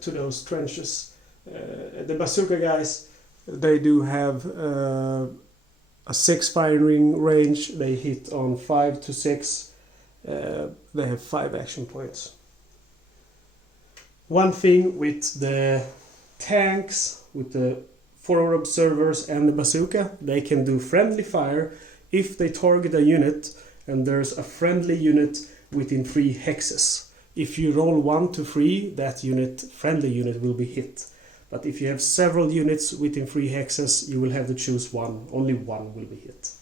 to those trenches. The bazooka guys, they do have a 6 firing range. They hit on 5-6. They have 5 action points. One thing with the tanks, with the forward observers and the bazooka, they can do friendly fire if they target a unit and there's a friendly unit within 3 hexes. If you roll 1 to 3, that friendly unit will be hit. But if you have several units within 3 hexes, you will have to choose one. Only one will be hit.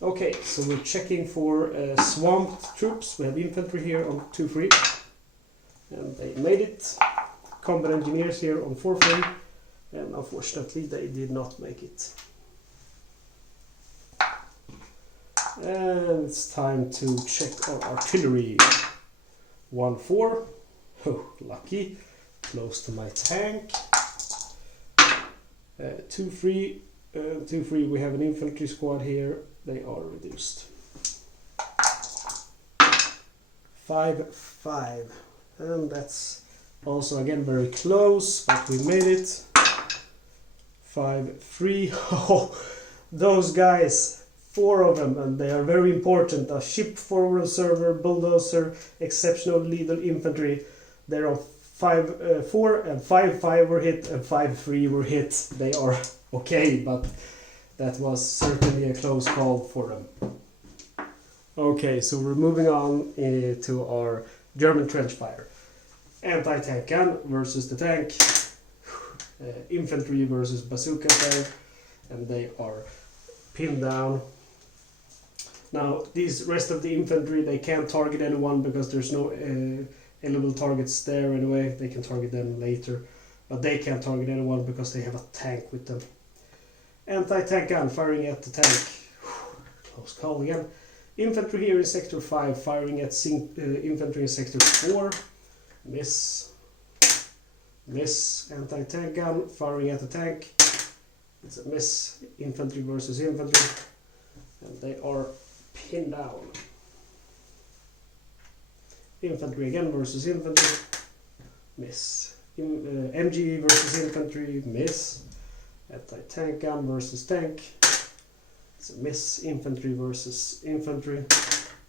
Okay, so we're checking for swamped troops. We have infantry here on 2-3. And they made it. Combat engineers here on 4-3. And unfortunately they did not make it. And it's time to check our artillery. 1-4. Oh, lucky. Close to my tank. 2-3. 2-3 we have an infantry squad here. They are reduced. 5-5. And that's also again very close, but we made it. 5-3. Oh, those guys, 4 of them, and they are very important. A ship forward observer, bulldozer, exceptional lethal infantry. They're on 5-4 and 5-5 were hit and 5-3 were hit. They are okay, but that was certainly a close call for them. Okay, so we're moving on to our German trench fire. Anti-tank gun versus the tank. Infantry versus bazooka there, and they are pinned down. Now these rest of the infantry, they can't target anyone because there's no enemy targets there anyway. They can target them later, but they can't target anyone because they have a tank with them. Anti-tank gun firing at the tank. Close call again. Infantry here in sector 5 firing at infantry in sector 4. Miss. Miss. Anti-tank gun firing at the tank. It's a miss. Infantry versus infantry, and they are pinned down. Infantry again versus infantry. Miss. MG versus infantry. Miss. Anti-tank gun versus tank. It's a miss. Infantry versus infantry.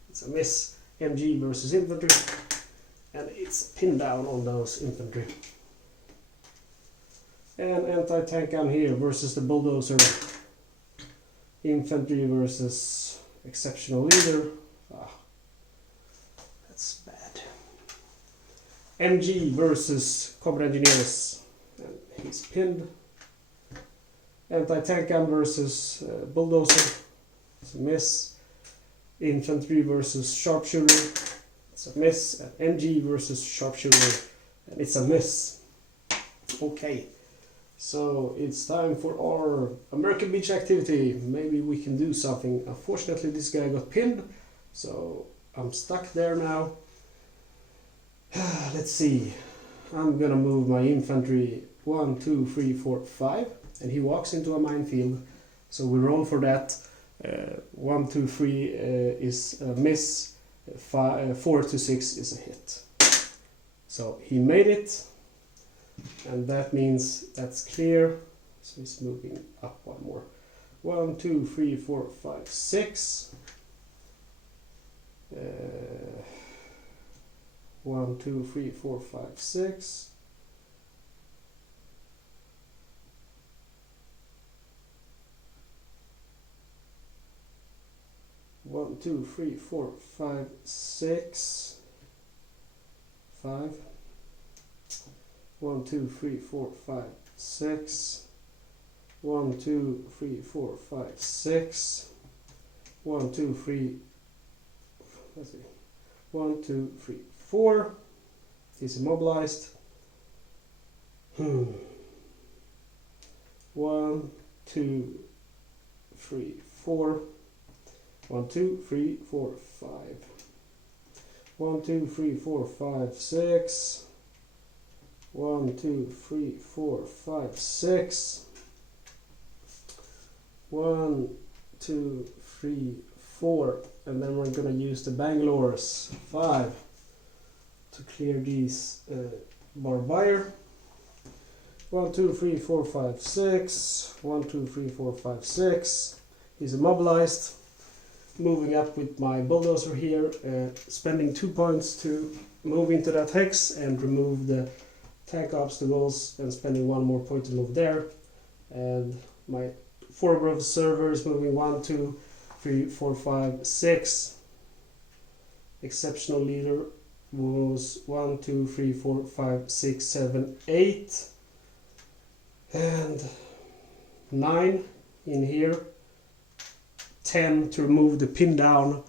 It's a miss. MG versus infantry. And it's pinned down on those infantry. And anti-tank gun here versus the bulldozer. Infantry versus exceptional leader. Ah, that's bad. MG versus combat engineers. And he's pinned. Anti-tank gun versus bulldozer. It's a miss. Infantry versus sharpshooter. It's a miss. And MG versus sharpshooter. And it's a miss. Okay. So it's time for our American Beach activity. Maybe we can do something. Unfortunately, this guy got pinned, so I'm stuck there now. Let's see. I'm gonna move my infantry 1, 2, 3, 4, 5, and he walks into a minefield. So we roll for that. 1, 2, 3 is a miss. 4 to 6 is a hit. So he made it. And that means that's clear. So he's moving up one more. 1, 2, 3, 4, 5, 6. 1, 2, 3, 4, 5, 6. One, two, three, four, 5, 6. 5. 1, 2, 3, 4, 5, 6. 1, 2, 3, 4, 5, 6. 1, 2, 3. Let's see. 1, 2, 3, 4. He's immobilized. 1, 2, 3, 4. 1, 2, 3, 4, 5. 1, 2, 3, 4, 5, 6. 1, 2, 3, 4, 5, 6. 1, 2, 3, 4. And then we're gonna use the Bangalore's 5 to clear these barbed wire. 1, 2, 3, 4, 5, 6. 1, 2, 3, 4, 5, 6. He's immobilized. Moving up with my bulldozer here, spending 2 points to move into that hex and remove the tank obstacles, and spending 1 more point to move there. And my forward observer is moving 1, 2, 3, 4, 5, 6. Exceptional leader moves 1, 2, 3, 4, 5, 6, 7, 8. And 9 in here. 10 to remove the pin down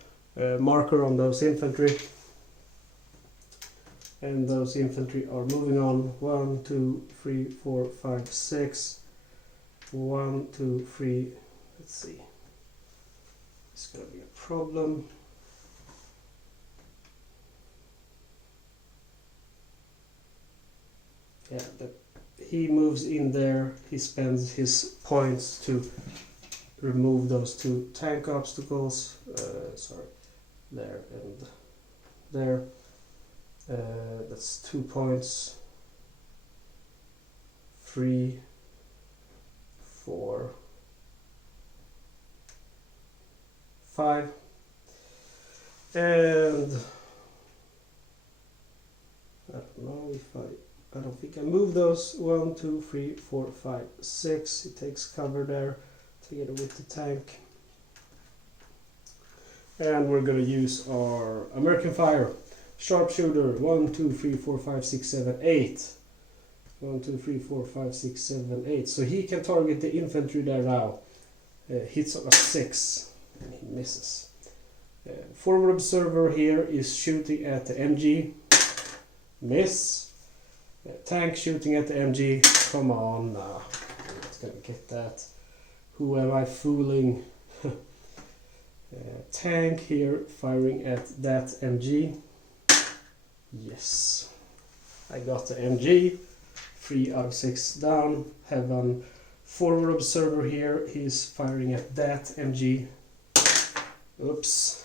marker on those infantry. And those infantry are moving on. 1, 2, 3, 4, 5, 6. 1, 2, 3. Let's see. It's gonna be a problem. Yeah, he moves in there. He spends his points to remove those 2 tank obstacles. Sorry, there and there. That's 2 points. 3, 4, 5. And I don't know if I don't think I move those. 1, 2, 3, 4, 5, 6. He takes cover there together with the tank. And we're gonna use our American Fire. Sharpshooter, 1, 2, 3, 4, 5, 6, 7, 8. 1, 2, 3, 4, 5, 6, 7, 8. So he can target the infantry there now. Hits on a 6 and he misses. Forward observer here is shooting at the MG. Miss. Tank shooting at the MG. Come on now. I'm not gonna get that. Who am I fooling? Tank here firing at that MG. Yes, I got the MG. 3 out of 6 down. Have an forward observer here. He's firing at that MG. Oops.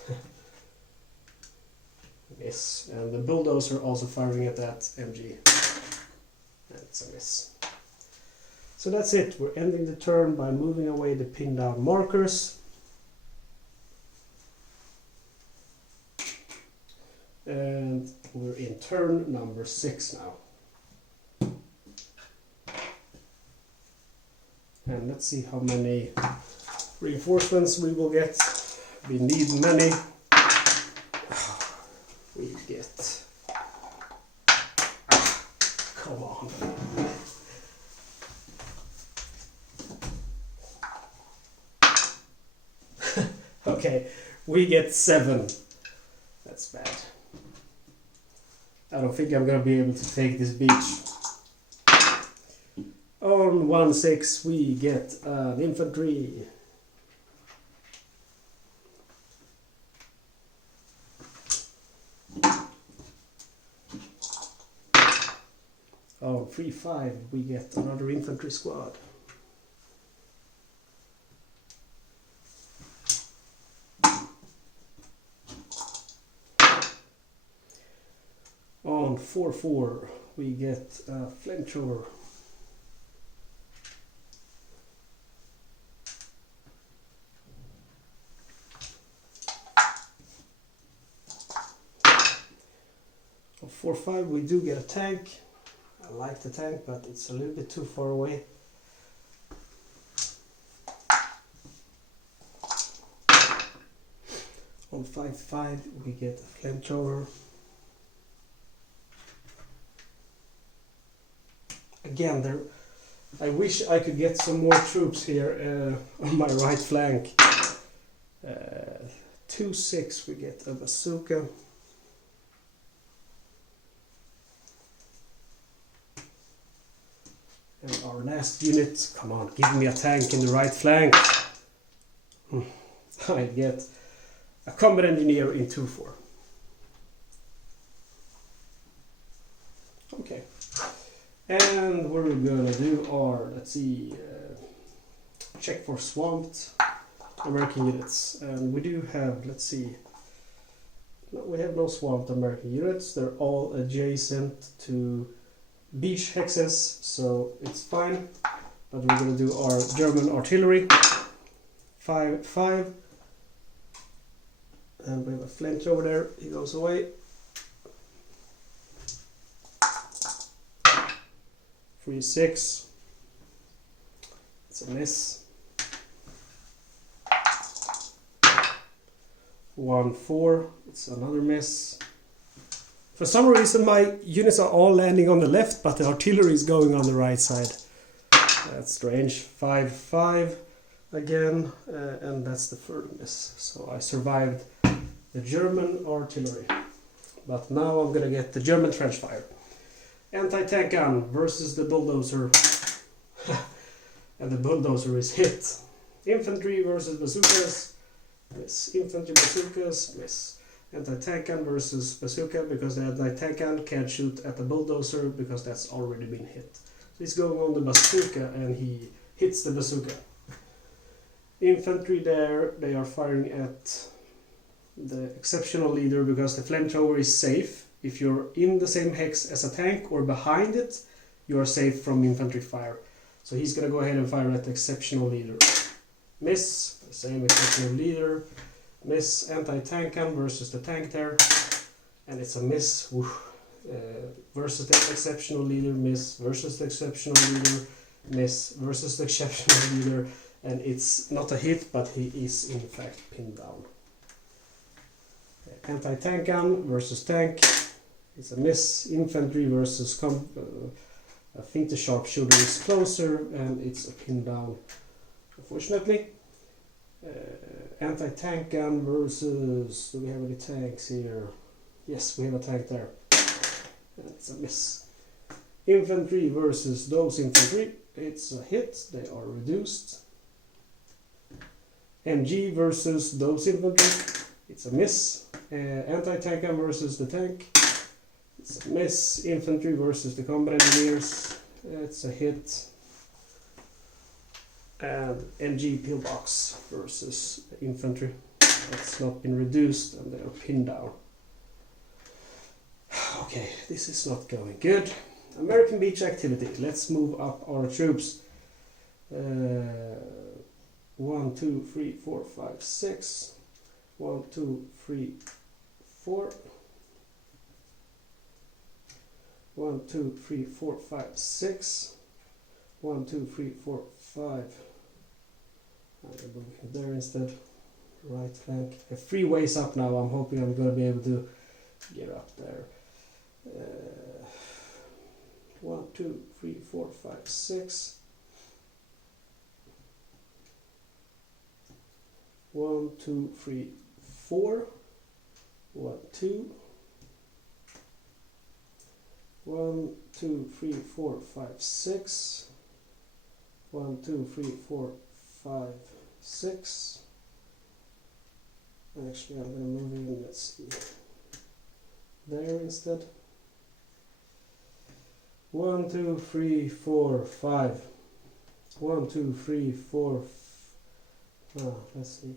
Miss. And the bulldozer also firing at that MG. That's a miss. So that's it. We're ending the turn by moving away the pinned down markers. And we're in turn number 6 now. And let's see how many reinforcements we will get. We need many. We get... come on. Okay, we get 7. That's bad. I don't think I'm gonna be able to take this beach. On 1-6 we get an infantry. On 3-5 we get another infantry squad. On 4-4 we get a flamethrower. On 4-5 we do get a tank. I like the tank, but it's a little bit too far away. On 5-5 we get a flamethrower. Again, I wish I could get some more troops here on my right flank. 2-6 we get a bazooka. And our last unit, come on, give me a tank in the right flank. I get a combat engineer in 2-4. Okay. And what we're gonna do are, let's see, check for swamped American units. And we do have, let's see, no, we have no swamped American units. They're all adjacent to beach hexes, so it's fine. But we're gonna do our German artillery. 5-5. And we have a flamethrower there, he goes away. 3-6. It's a miss. 1-4. It's another miss. For some reason my units are all landing on the left, but the artillery is going on the right side. That's strange. 5-5 again, and that's the third miss. So I survived the German artillery. But now I'm gonna get the German trench fire. Anti-tank gun versus the bulldozer. And the bulldozer is hit. Infantry versus bazookas. Miss. Infantry bazookas. Miss. Anti-tank gun versus bazooka, because the anti-tank gun can't shoot at the bulldozer because that's already been hit. So he's going on the bazooka and he hits the bazooka. Infantry there, they are firing at the exceptional leader because the flamethrower is safe. If you're in the same hex as a tank or behind it, you are safe from infantry fire. So he's gonna go ahead and fire at the exceptional leader. Miss, same exceptional leader. Miss, anti-tank gun versus the tank there. And it's a miss. Versus the exceptional leader. Miss versus the exceptional leader. Miss versus the exceptional leader. And it's not a hit, but he is in fact pinned down. Anti-tank gun versus tank. It's a miss. Infantry versus I think the sharpshooter is closer, and it's a pin down, unfortunately. Anti-tank gun versus, do we have any tanks here? Yes, we have a tank there. And it's a miss. Infantry versus those infantry. It's a hit. They are reduced. MG versus those infantry. It's a miss. Anti-tank gun versus the tank. It's a miss. Infantry versus the combat engineers. It's a hit. And MG pillbox versus the infantry. That's not been reduced and they are pinned down. Okay, this is not going good. American beach activity. Let's move up our troops. 1, 2, 3, 4, 5, 6. 1, 2, 3, 4. 1, 2, 3, 4, 5, 6. 1, 2, 3, 4, 5. I'm moving there instead. Right flank. 3 ways up now. I'm hoping I'm going to be able to get up there. 1, 2, 3, 4, 5, 6. 1, 2, 3, 4. 1, 2. 1, 2, 3, 4, 5, 6. 1, 2, 3, 4, 5, 6. Actually, I'm going to move in, let's see, there instead. 1, 2, 3, 4, 5. 1, 2, 3, 4. Let's see.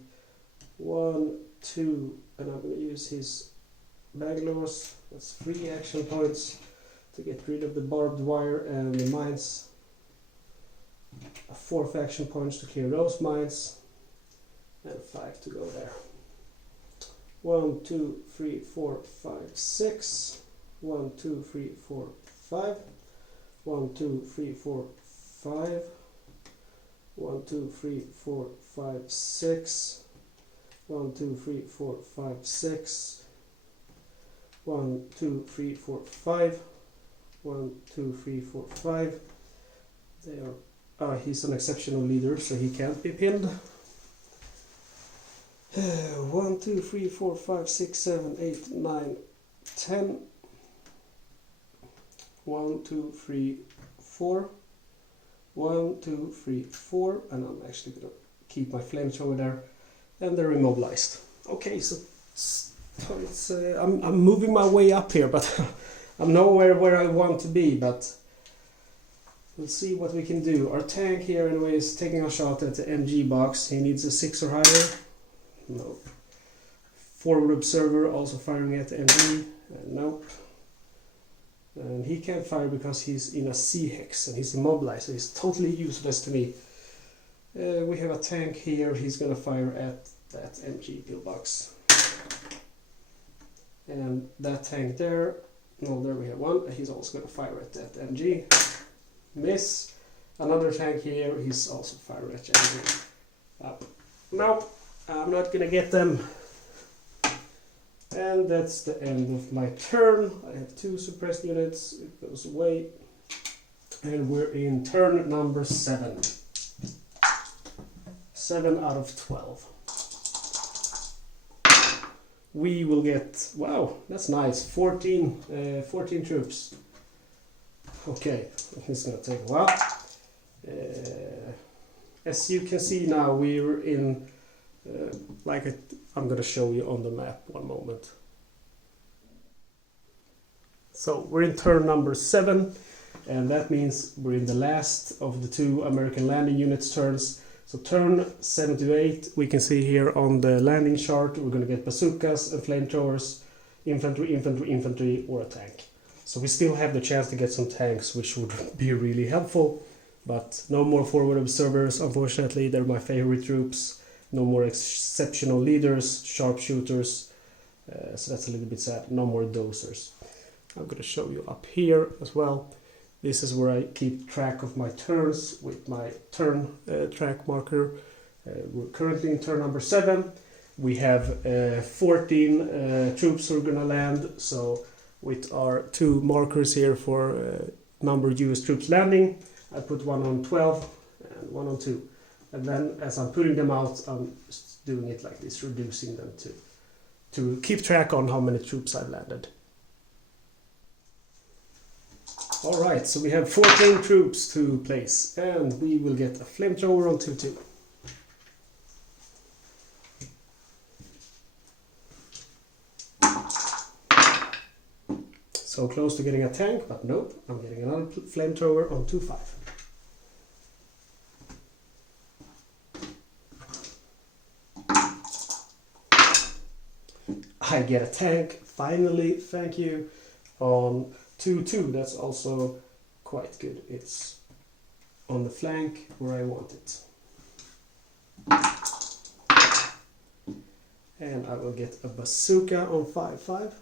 1, 2, and I'm going to use his Bangalores. That's 3 action points to get rid of the barbed wire and the mines. A 4th action points to clear those mines, and 5 to go there. 1, 2, 3, 4, 5, 6. 1, 2, 3, 4, 5. 1, 2, 3, 4, 5. 1, 2, 3, 4, 5, 6. 1, 2, 3, 4, 5, 6. 1, 2, 3, 4, 5. 1, 2, 3, 4, 5. They are. He's an exceptional leader, so he can't be pinned. 1, 2, 3, 4, 5, 6, 7, 8, 9, 10. 1, 2, 3, 4. 1, 2, 3, 4. And I'm actually going to keep my flamethrower there. And they're immobilized. Okay, so it's I'm moving my way up here, but I'm nowhere where I want to be, but we'll see what we can do. Our tank here anyway is taking a shot at the MG box. He needs a 6 or higher. No. Forward observer also firing at the MG. Nope. And he can't fire because he's in a C-hex and he's immobilized, so he's totally useless to me. We have a tank here. He's gonna fire at that MG pillbox. And that tank there, no, there we have one. He's also gonna fire at that MG. Miss. Another tank here. He's also firing at MG. Nope. I'm not gonna get them. And that's the end of my turn. I have 2 suppressed units. It goes away. And we're in turn number 7. 7 out of 12. We will get, wow, that's nice, 14 troops. Okay, it's gonna take a while. As you can see now, we're in, I'm gonna show you on the map one moment. So we're in turn number 7, and that means we're in the last of the 2 American landing units turns. So turn 7 to 8, we can see here on the landing chart, we're going to get bazookas and flamethrowers, infantry, or a tank. So we still have the chance to get some tanks, which would be really helpful. But no more forward observers, unfortunately. They're my favorite troops. No more exceptional leaders, sharpshooters. So that's a little bit sad. No more dozers. I'm going to show you up here as well. This is where I keep track of my turns with my turn track marker. We're currently in turn number 7. We have 14 troops who are going to land. So with our 2 markers here for number of US troops landing, I put one on 12 and one on 2. And then as I'm putting them out, I'm just doing it like this, reducing them to keep track on how many troops I've landed. Alright, so we have 14 troops to place, and we will get a flamethrower on 2-2. So close to getting a tank, but nope, I'm getting another flamethrower on 2-5. I get a tank, finally, thank you, on 2-2. That's also quite good. It's on the flank where I want it. And I will get a bazooka on 5-5.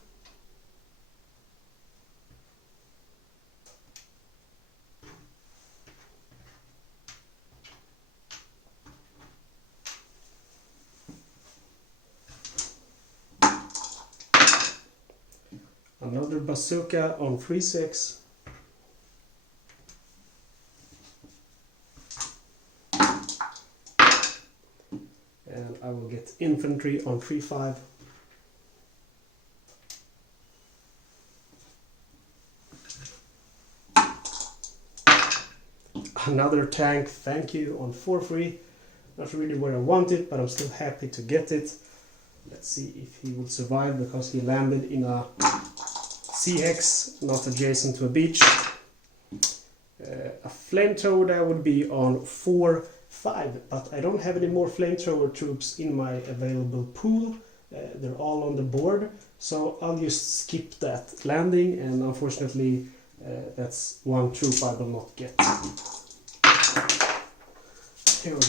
Another bazooka on 3-6. And I will get infantry on 3-5. Another tank, thank you, on 4-3. Not really where I want it, but I'm still happy to get it. Let's see if he will survive because he landed in a CX, not adjacent to a beach. A flamethrower there would be on 4-5, but I don't have any more flamethrower troops in my available pool. They're all on the board, so I'll just skip that landing, and unfortunately that's one troop I will not get. Here we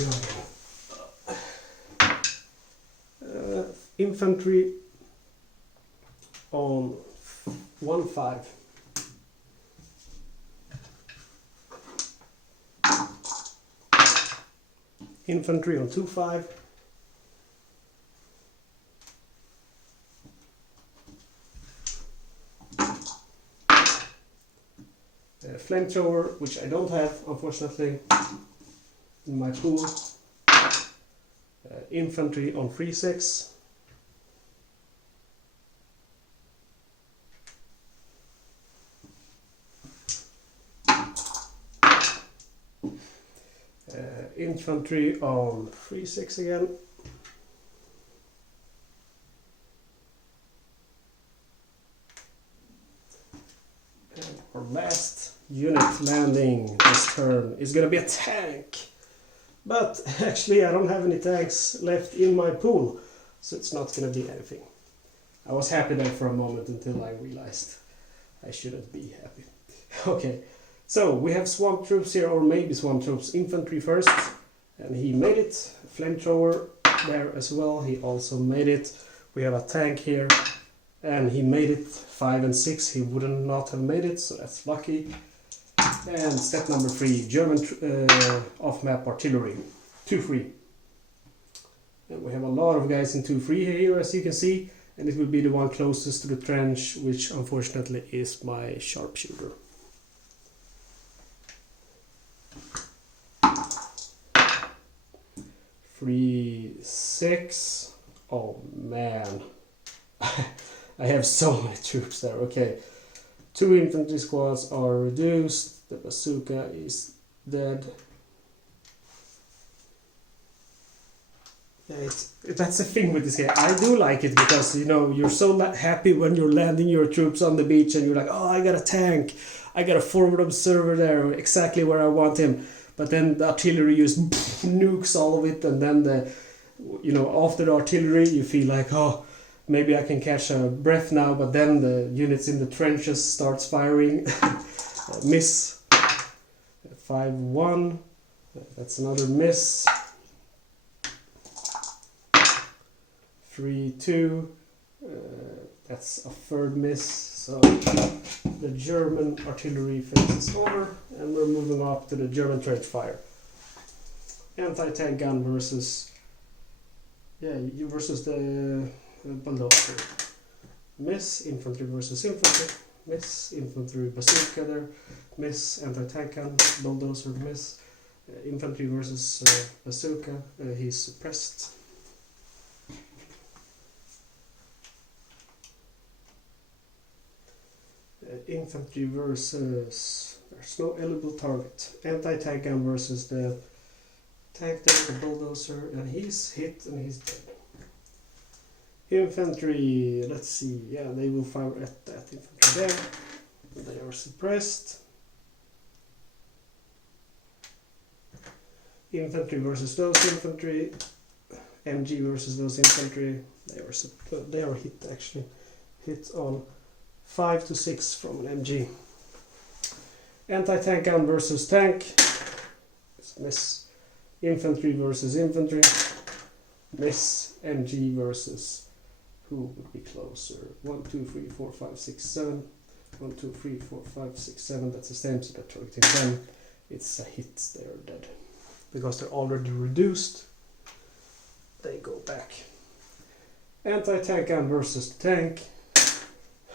go. Infantry on 1-5. Infantry on 2-5. Flamethrower, which I don't have, unfortunately, in my pool. Infantry on 3-6. Infantry on 3-6 again. And our last unit landing this turn is gonna be a tank. But actually I don't have any tanks left in my pool, so it's not gonna be anything. I was happy there for a moment until I realized I shouldn't be happy. Okay. So we have swamp troops here, or maybe swamp troops. Infantry first, and he made it. Flamethrower there as well, he also made it. We have a tank here, and he made it. 5 and 6, he wouldn't not have made it, so that's lucky. And step number 3, German off-map artillery, 2-3. And we have a lot of guys in 2-3 here, as you can see, and it will be the one closest to the trench, which unfortunately is my sharpshooter. 3-6. Oh man, I have so many troops there. Okay, 2 infantry squads are reduced. The bazooka is dead. Yeah, that's the thing with this game. I do like it because, you know, you're so happy when you're landing your troops on the beach and you're like, oh, I got a tank, I got a forward observer there, exactly where I want him. But then the artillery just nukes all of it, and then after the artillery you feel like, oh, maybe I can catch a breath now, but then the units in the trenches starts firing. Miss. 5-1. That's another miss. 3-2. That's a third miss. So the German artillery phase is over, and we're moving up to the German trench fire. Anti-tank gun versus the bulldozer. Miss. Infantry versus infantry. Miss. Infantry bazooka there. Miss. Anti-tank gun. Bulldozer. Miss. Infantry versus bazooka. He's suppressed. Infantry versus, there's no eligible target. Anti-tank gun versus the tank there, the bulldozer, and he's hit and he's dead. Infantry, let's see, yeah, they will fire at that infantry there. They are suppressed. Infantry versus those infantry. MG versus those infantry. They are hit actually. Hit on 5 to 6 from an MG. Anti-tank gun versus tank. miss. Infantry versus infantry, miss. MG versus who would be closer? 1, 2, 3, 4, 5, 6, 7. 1, 2, 3, 4, 5, 6, 7. That's the same, so they're targeting them. It's a hit, they're dead. Because they're already reduced, they go back. Anti-tank gun versus tank.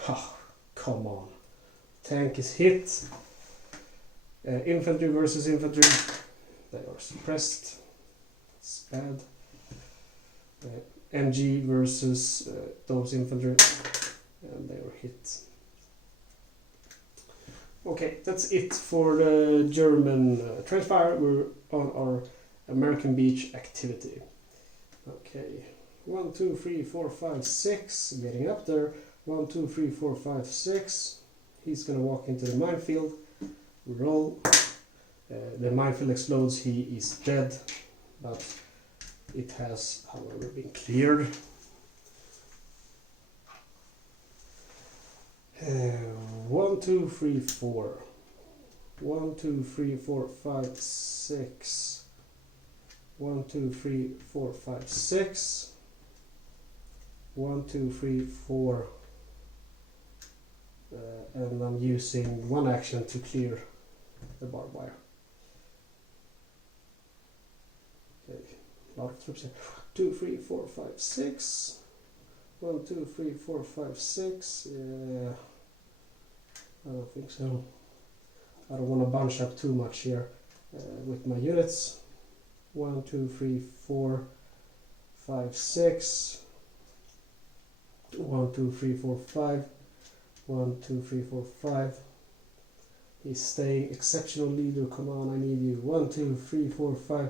Oh, come on. Tank is hit. Infantry versus infantry. They are suppressed. It's bad. MG versus those infantry. And they were hit. Okay, that's it for the German transfire. We're on our American beach activity. Okay, 1, 2, 3, 4, 5, 6. Getting up there. 1, 2, 3, 4, 5, 6. He's gonna walk into the minefield. Roll. The minefield explodes. He is dead, but it has, however, been cleared. 1, 2, 3, 4. 1, 2, 3, 4, 5, 6. 1, 2, 3, 4, 5, 6. 1, 2, 3, 4. And I'm using one action to clear the barbed wire. Okay, a lot of troops here. 2, 3, 4, 5, 6. 1, 2, 3, 4, 5, 6. I don't think so. I don't want to bunch up too much here with my units. 1, 2, 3, 4, 5, 6. 1, 2, 3, 4, 5. 1, 2, 3, 4, 5. He's staying. Exceptional leader, come on, I need you. 1, 2, 3, 4, 5.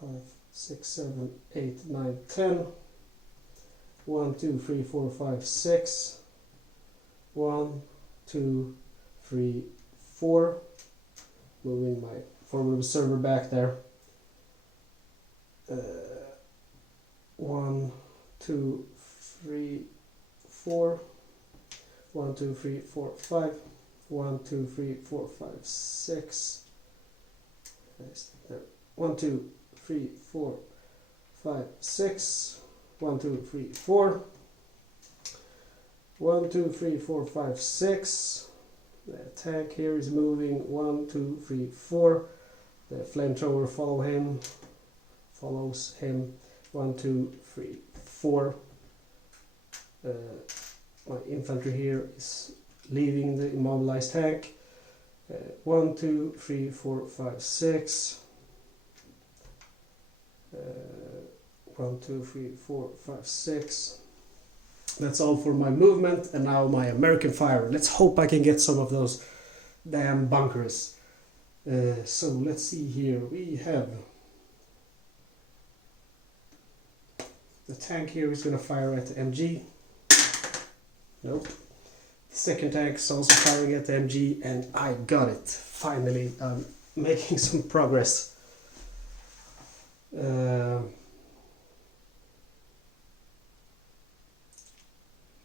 5, 6, 7, 8, 9, 10. 1, 2, 3, 4, 5, 6. 1, 2, 3, 4. Moving my forward observer back there. 1, 2, 3, 4. 1, 2, 3, 4, 5. 1, 2, 3, 4, 5, 6. 1, 2, 3, 4, 5, 6. 1, 2, 3, 4. 1, 2, 3, 4, 5, 6. The tank here is moving. 1, 2, 3, 4. The flamethrower follows him. 1, 2, 3, 4. My infantry here is leaving the immobilized tank. 1, 2, 3, 4, 5, 6. 1, 2, 3, 4, 5, 6. That's all for my movement, and now my American fire. Let's hope I can get some of those damn bunkers. So let's see here. We have the tank here is going to fire at the MG. Nope. The second tank is also firing at the MG, and I got it. Finally, I'm making some progress.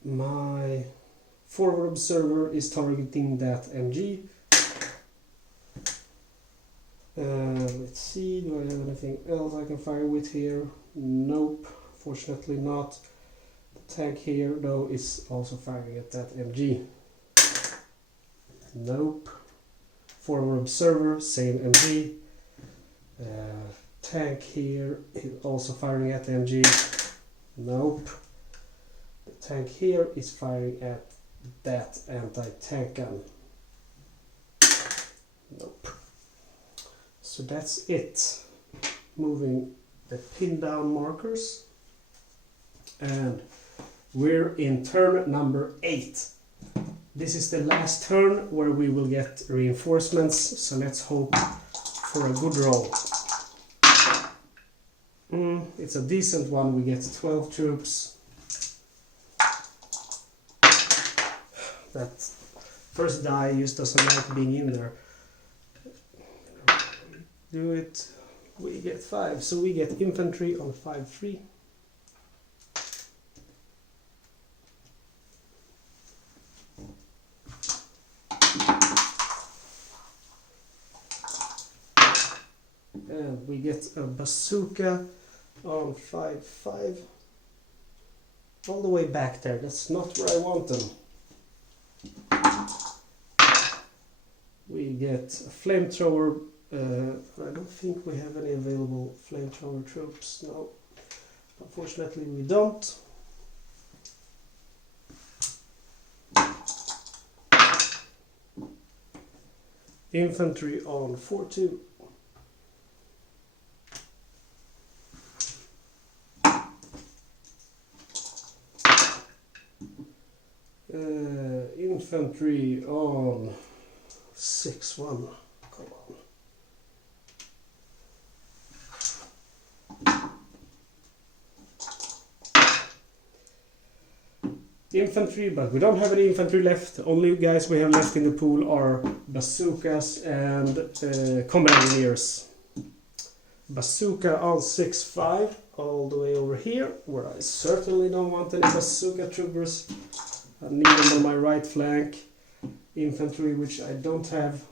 My forward observer is targeting that MG. Let's see, do I have anything else I can fire with here? Nope, fortunately not. The tank here though is also firing at that MG. Nope. Forward observer, same MG. Tank here is also firing at the MG. Nope. The tank here is firing at that anti-tank gun. Nope. So that's it. Moving the pin down markers. And we're in turn number 8. This is the last turn where we will get reinforcements, so let's hope for a good roll. It's a decent one, we get 12 troops. That first die just doesn't like being in there. Do it, we get 5, so we get infantry on 5-3. And we get a bazooka on 5-5. All the way back there. That's not where I want them. We get a flamethrower. I don't think we have any available flamethrower troops. No, unfortunately we don't. Infantry on 4-2. Infantry on 6-1. Come on. Infantry, but we don't have any infantry left. The only guys we have left in the pool are bazookas and combat engineers. Bazooka on 6-5, all the way over here, where I certainly don't want any bazooka troopers. I need them on my right flank. Infantry, which I don't have.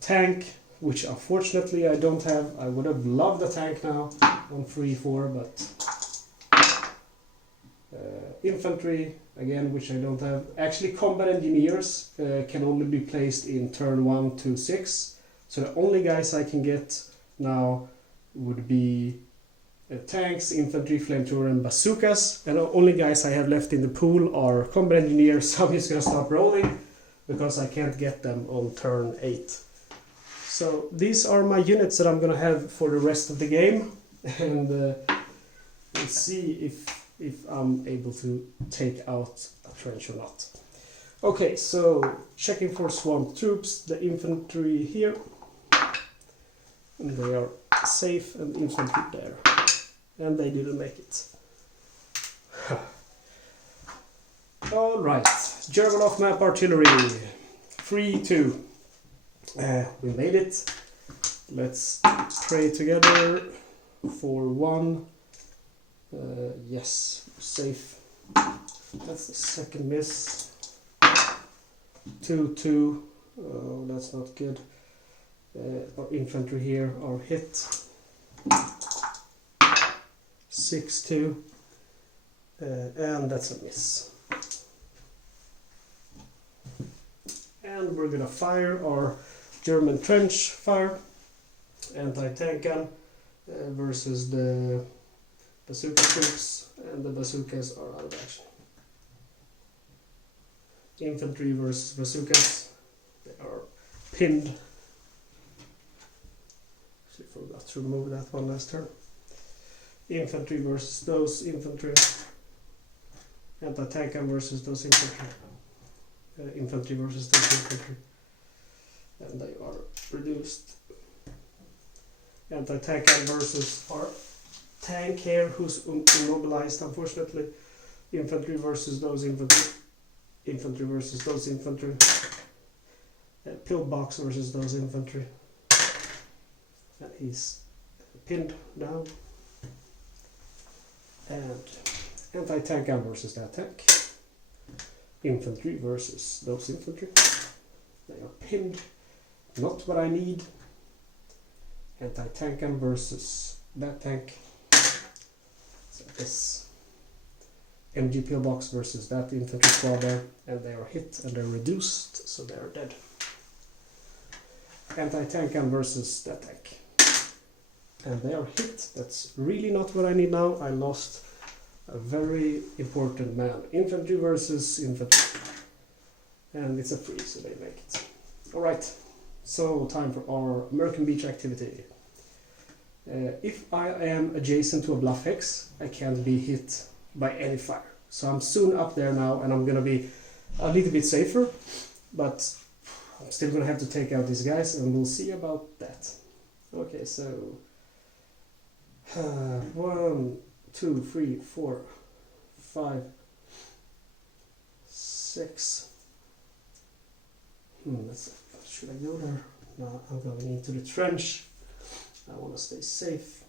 Tank, which unfortunately I don't have. I would have loved a tank now on 3-4, but infantry, again, which I don't have. Actually, combat engineers can only be placed in turn 1 to 6. So the only guys I can get now would be tanks, infantry, flamethrower, and bazookas. And the only guys I have left in the pool are combat engineers. So I'm just gonna stop rolling because I can't get them on turn 8. So these are my units that I'm gonna have for the rest of the game, and we'll see if I'm able to take out a trench or not. Okay, so checking for swamp troops, the infantry here, and they are safe, and infantry there, and they didn't make it. All right, German off-map artillery, 3-2. We made it. Let's pray together for 1. Yes, safe. That's the second miss. 2-2. Oh, that's not good. Our infantry here are hit. 6-2. And that's a miss. And we're gonna fire our German trench fire, anti-tank gun versus the bazooka troops, and the bazookas are out of action. Infantry versus bazookas, they are pinned. She forgot to remove that one last turn. Infantry versus those infantry, anti-tank gun versus those infantry, infantry versus those infantry. And they are reduced. Anti-tank gun versus our tank here, who's immobilized, unfortunately. Infantry versus those infantry. Infantry versus those infantry. Pillbox versus those infantry. And he's pinned down. And anti-tank gun versus that tank. Infantry versus those infantry. They are pinned. Not what I need. Anti-tank gun versus that tank. So this MG pillbox versus that infantry squad there, and they are hit and they're reduced, so they are dead. Anti-tank gun versus that tank, and they are hit. That's really not what I need now. I lost a very important man. Infantry versus infantry, and it's a free, so they make it. All right. So, time for our American beach activity. If I am adjacent to a bluff hex, I can't be hit by any fire. So I'm soon up there now, and I'm gonna be a little bit safer, but I'm still gonna have to take out these guys, and we'll see about that. Okay, so 1, 2, 3, 4, 5, 6. Should I go there? No, I'm going into the trench. I want to stay safe.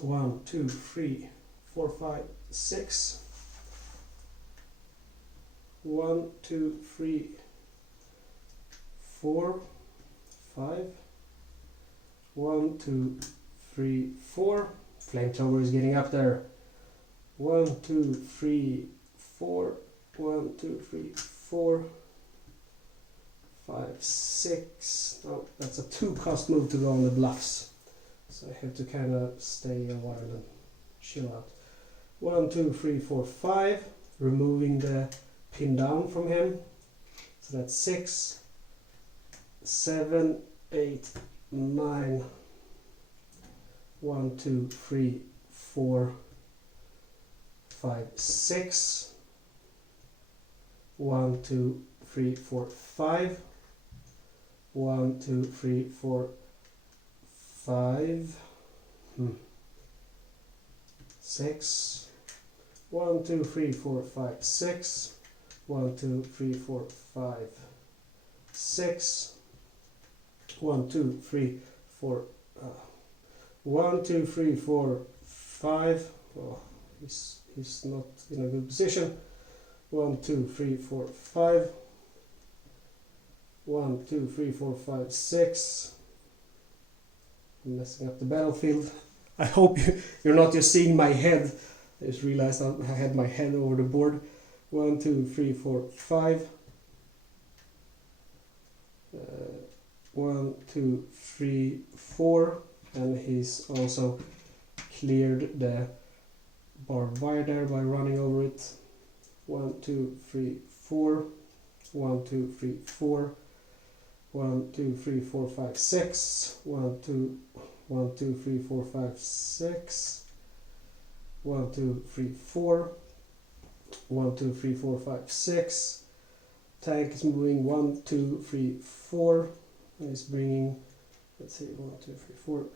1, 2, 3, 4, 5, 6. 1, 2, 3, 4, 5. 1, 2, 3, 4. Flamethrower is getting up there. 1, 2, 3, 4. 1, 2, 3, 4. 5, 6. No, that's a 2-cost move to go on the bluffs. So I have to kind of stay a while and chill out. 1, 2, 3, 4, 5. Removing the pin down from him. So that's 6, 7, 8, 9. 1, 2, 3, 4, 5, 6. 1, 2, 3, 4, 5. 1, 2, 3, 4, 5. 6. 1, 2, 3, 4, 5, 6. 1, 2, 3, 4, 5, 6. 1, 2, 3, 4. 1, 2, 3, 4, 5. Oh, he's not in a good position. 1, 2, 3, 4, 5. 1, 2, 3, 4, 5, 6. I'm messing up the battlefield. I hope you're not just seeing my head. I just realized I had my head over the board. 1, 2, 3, 4, 5. 1, 2, 3, 4. And he's also cleared the barbed wire there by running over it. 1, 2, 3, 4. 1, 2, 3, 4. 1, 2, 3, 4, 5, 6. 1, 2, 3, 4, 5, 6. 1, 2, 3, 4. 1, 2, 3, 4, 5, 6. Tank is moving 1, 2, 3, 4. And it's bringing, let's see, 1, 2, 3, 4.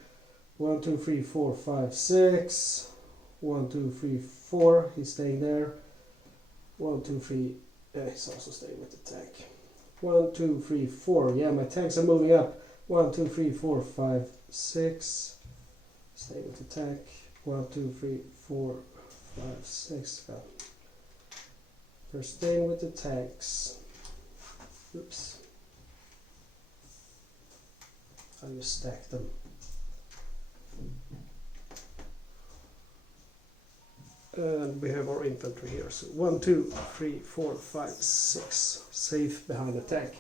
1, 2, 3, 4, 5, 6. 1, 2, 3, 4. He's staying there. 1, 2, 3. He's also staying with the tank. 1, 2, 3, 4. Yeah, my tanks are moving up. 1, 2, 3, 4, 5, 6. Stay with the tank. 1, 2, 3, 4, 5, 6. We're staying with the tanks. Oops. How do you stack them? And we have our infantry here. So 1, 2, 3, 4, 5, 6. Safe behind the tank.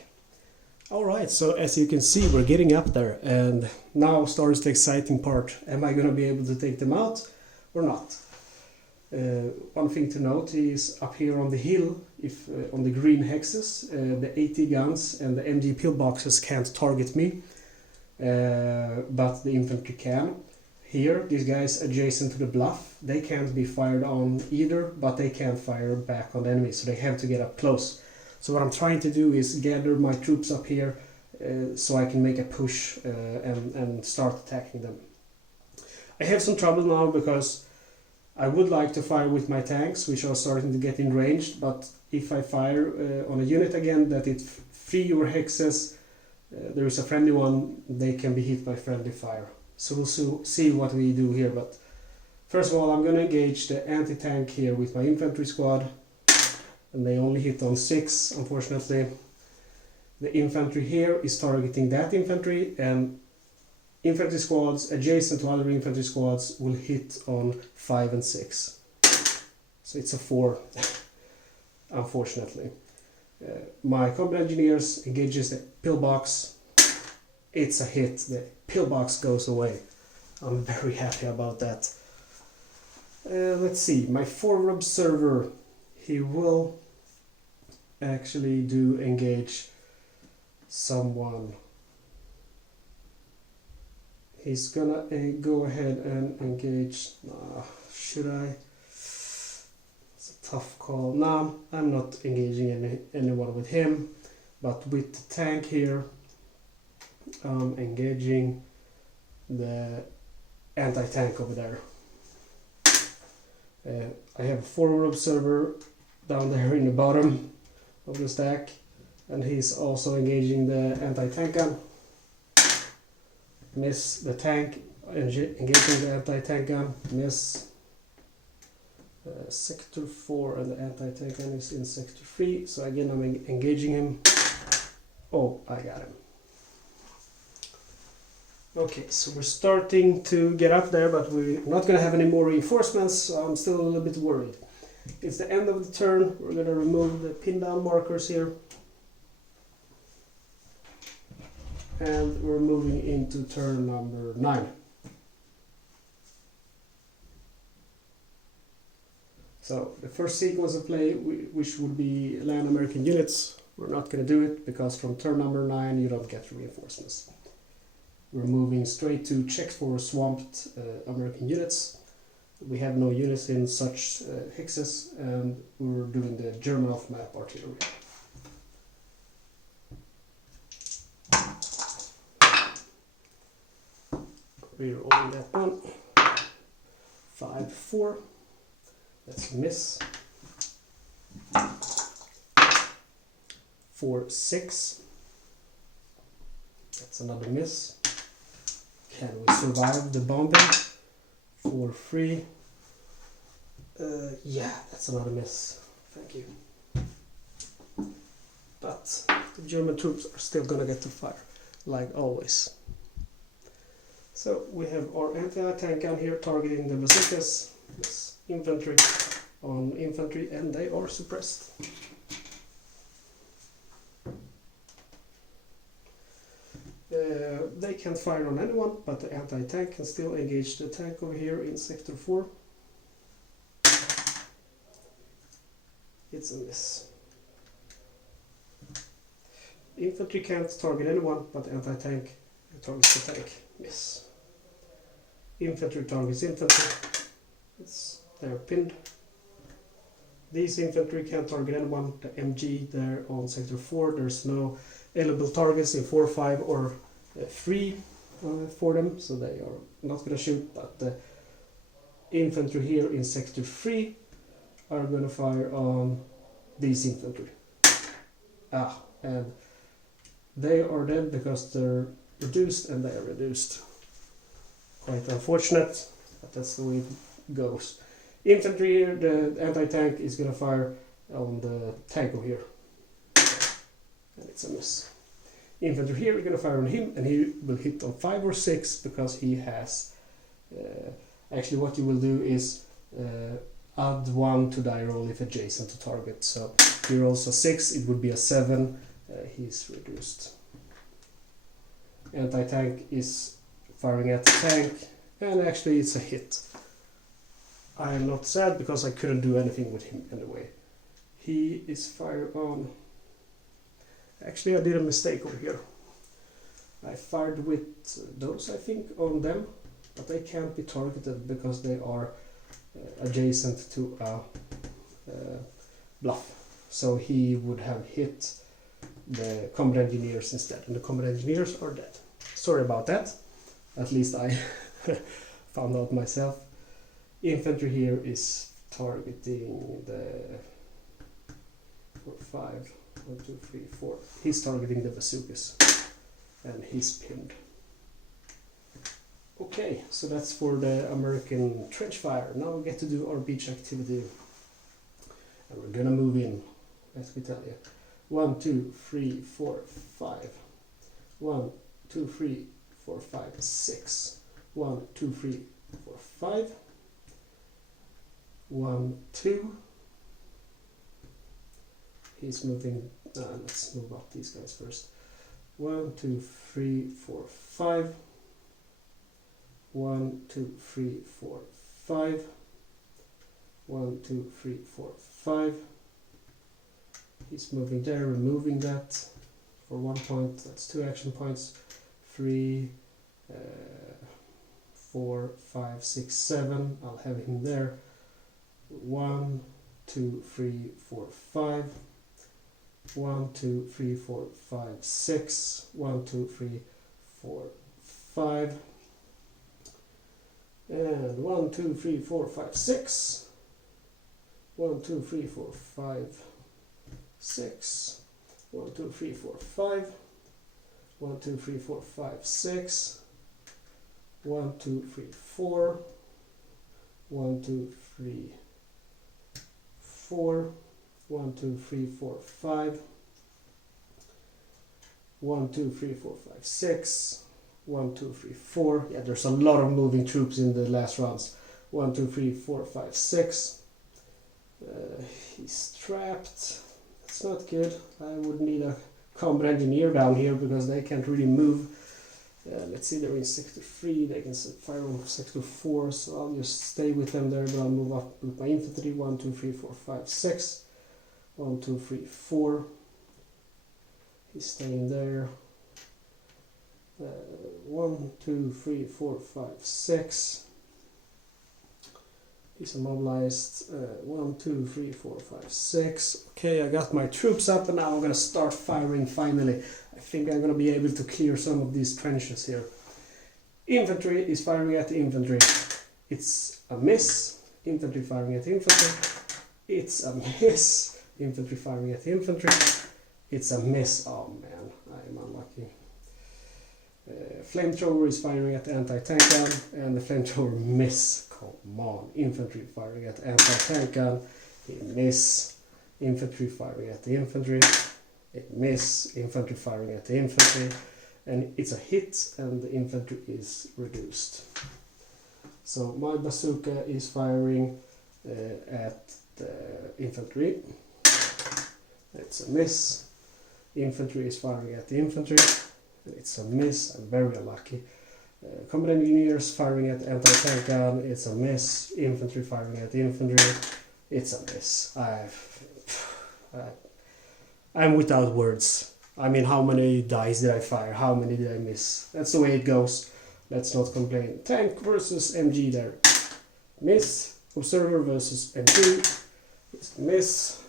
Alright, so as you can see, we're getting up there. And now starts the exciting part. Am I going to be able to take them out or not? One thing to note is up here on the hill, if on the green hexes, the AT guns and the MG pillboxes can't target me. But the infantry can. Here, these guys adjacent to the bluff, they can't be fired on either, but they can't fire back on the enemy, so they have to get up close. So what I'm trying to do is gather my troops up here so I can make a push and start attacking them. I have some trouble now because I would like to fire with my tanks, which are starting to get in range, but if I fire on a unit again that it fewer hexes, there is a friendly one, they can be hit by friendly fire. So we'll see what we do here, but first of all I'm going to engage the anti-tank here with my infantry squad, and they only hit on 6, unfortunately. The infantry here is targeting that infantry, and infantry squads adjacent to other infantry squads will hit on 5 and 6. So it's a 4, unfortunately. My combat engineers engages the pillbox. It's a hit. The pillbox goes away. I'm very happy about that. Let's see. My forward observer, he will actually do engage someone. He's gonna go ahead and engage. Should I? It's a tough call. No, I'm not engaging anyone with him, but with the tank here, I'm engaging the anti-tank over there. I have a forward observer down there in the bottom of the stack, and he's also engaging the anti-tank gun. Miss the tank, engaging the anti-tank gun, miss. Sector 4 and the anti-tank gun is in sector 3, so again I'm engaging him. Oh, I got him. Okay, so we're starting to get up there, but we're not going to have any more reinforcements, so I'm still a little bit worried. It's the end of the turn. We're going to remove the pin down markers here. And we're moving into turn number 9. So the first sequence of play, which would be land American units, we're not going to do it because from turn number 9 you don't get reinforcements. We're moving straight to check for swamped American units. We have no units in such hexes, and we're doing the German off-map artillery. Rerolling that one. 5-4. That's a miss. 4-6. That's another miss. Can we survive the bombing? 4-3. Yeah, that's another miss. Thank you. But the German troops are still gonna get to fire, like always. So we have our anti-tank gun here targeting the bazookas. This infantry on infantry, and they are suppressed. They can't fire on anyone, but the anti-tank can still engage the tank over here in sector 4. It's a miss. Infantry can't target anyone, but the anti-tank targets the tank. Miss. Infantry targets infantry. They're pinned. These infantry can't target anyone. The MG there on sector 4, there's no available targets in 4, 5 or 3 for them, so they are not going to shoot, but the infantry here in sector 3 are going to fire on these infantry. And they are dead because they're reduced, and they are reduced. Quite unfortunate, but that's the way it goes. Infantry here, the anti-tank is going to fire on the tank over here. And it's a miss. Infantry here, we're going to fire on him, and he will hit on 5 or 6 because he has... actually what you will do is add 1 to die roll if adjacent to target. So he rolls a 6, it would be a 7, he's reduced. Anti-tank is firing at the tank, and actually it's a hit. I am not sad because I couldn't do anything with him anyway. He is fired on... Actually I did a mistake over here. I fired with those, I think, on them, but they can't be targeted because they are adjacent to a bluff. So he would have hit the combat engineers instead, and the combat engineers are dead. Sorry about that. At least I found out myself. Infantry here is targeting the 4, 5, 1, 2, 3, 4. He's targeting the bazookas, and he's pinned. Okay, so that's for the American trench fire. Now we get to do our beach activity, and we're gonna move in. Let me tell you. 1, 2, 3, 4, 5. 1, 2, 3, 4, 5, 6. 1, 2, 3, 4, 5. 1, 2. He's moving. Let's move up these guys first. 1, 2, 3, 4, 5. 1, 2, 3, 4, 5. 1, 2, 3, 4, 5. He's moving there, removing that for 1 point. That's 2 action points. 3, 4, 5, 6, 7. I'll have him there. 1, 2, 3, 4, 5. 1, 2, 3, 4, 5, 6. 1, 2, 3, 4, 5. And 1, 2, 3, 4, 5, 6. 1, 2, 3, 4, 5, 6. 1, 2, 3, 4, 5. 1, 2, 3, 4, 5, 6. 1, 2, 3, 4. 1, 2, 3, 4. 1, 2, 3, 4, 5. 1, 2, 3, 4, 5, 6. 1, 2, 3, 4. Yeah, there's a lot of moving troops in the last rounds. 1, 2, 3, 4, 5, 6. He's trapped. That's not good. I would need a combat engineer down here because they can't really move. Let's see, they're in sector 3. They can fire on sector 4, so I'll just stay with them there, but I'll move up with my infantry. 1, 2, 3, 4, 5, 6. 1, 2, 3, 4. He's staying there. 1, 2, 3, 4, 5, 6. He's immobilized. 1, 2, 3, 4, 5, 6. Okay, I got my troops up and now I'm gonna start firing finally. I think I'm gonna be able to clear some of these trenches here. Infantry is firing at the infantry. It's a miss. Infantry firing at infantry. It's a miss. Infantry firing at infantry. It's a miss. Oh man, I'm unlucky. Flamethrower is firing at the anti-tank gun, and the flamethrower miss. Come on, infantry firing at the anti-tank gun. It miss. Infantry firing at the infantry. It miss. Infantry firing at the infantry, and it's a hit, and the infantry is reduced. So my bazooka is firing at the infantry. It's a miss. Infantry is firing at the infantry. It's a miss. I'm very unlucky. Combat engineers firing at the anti-tank gun. It's a miss. Infantry firing at the infantry. It's a miss. I'm without words. I mean, how many dice did I fire? How many did I miss? That's the way it goes. Let's not complain. Tank versus MG there. Miss. Observer versus MG. It's a miss.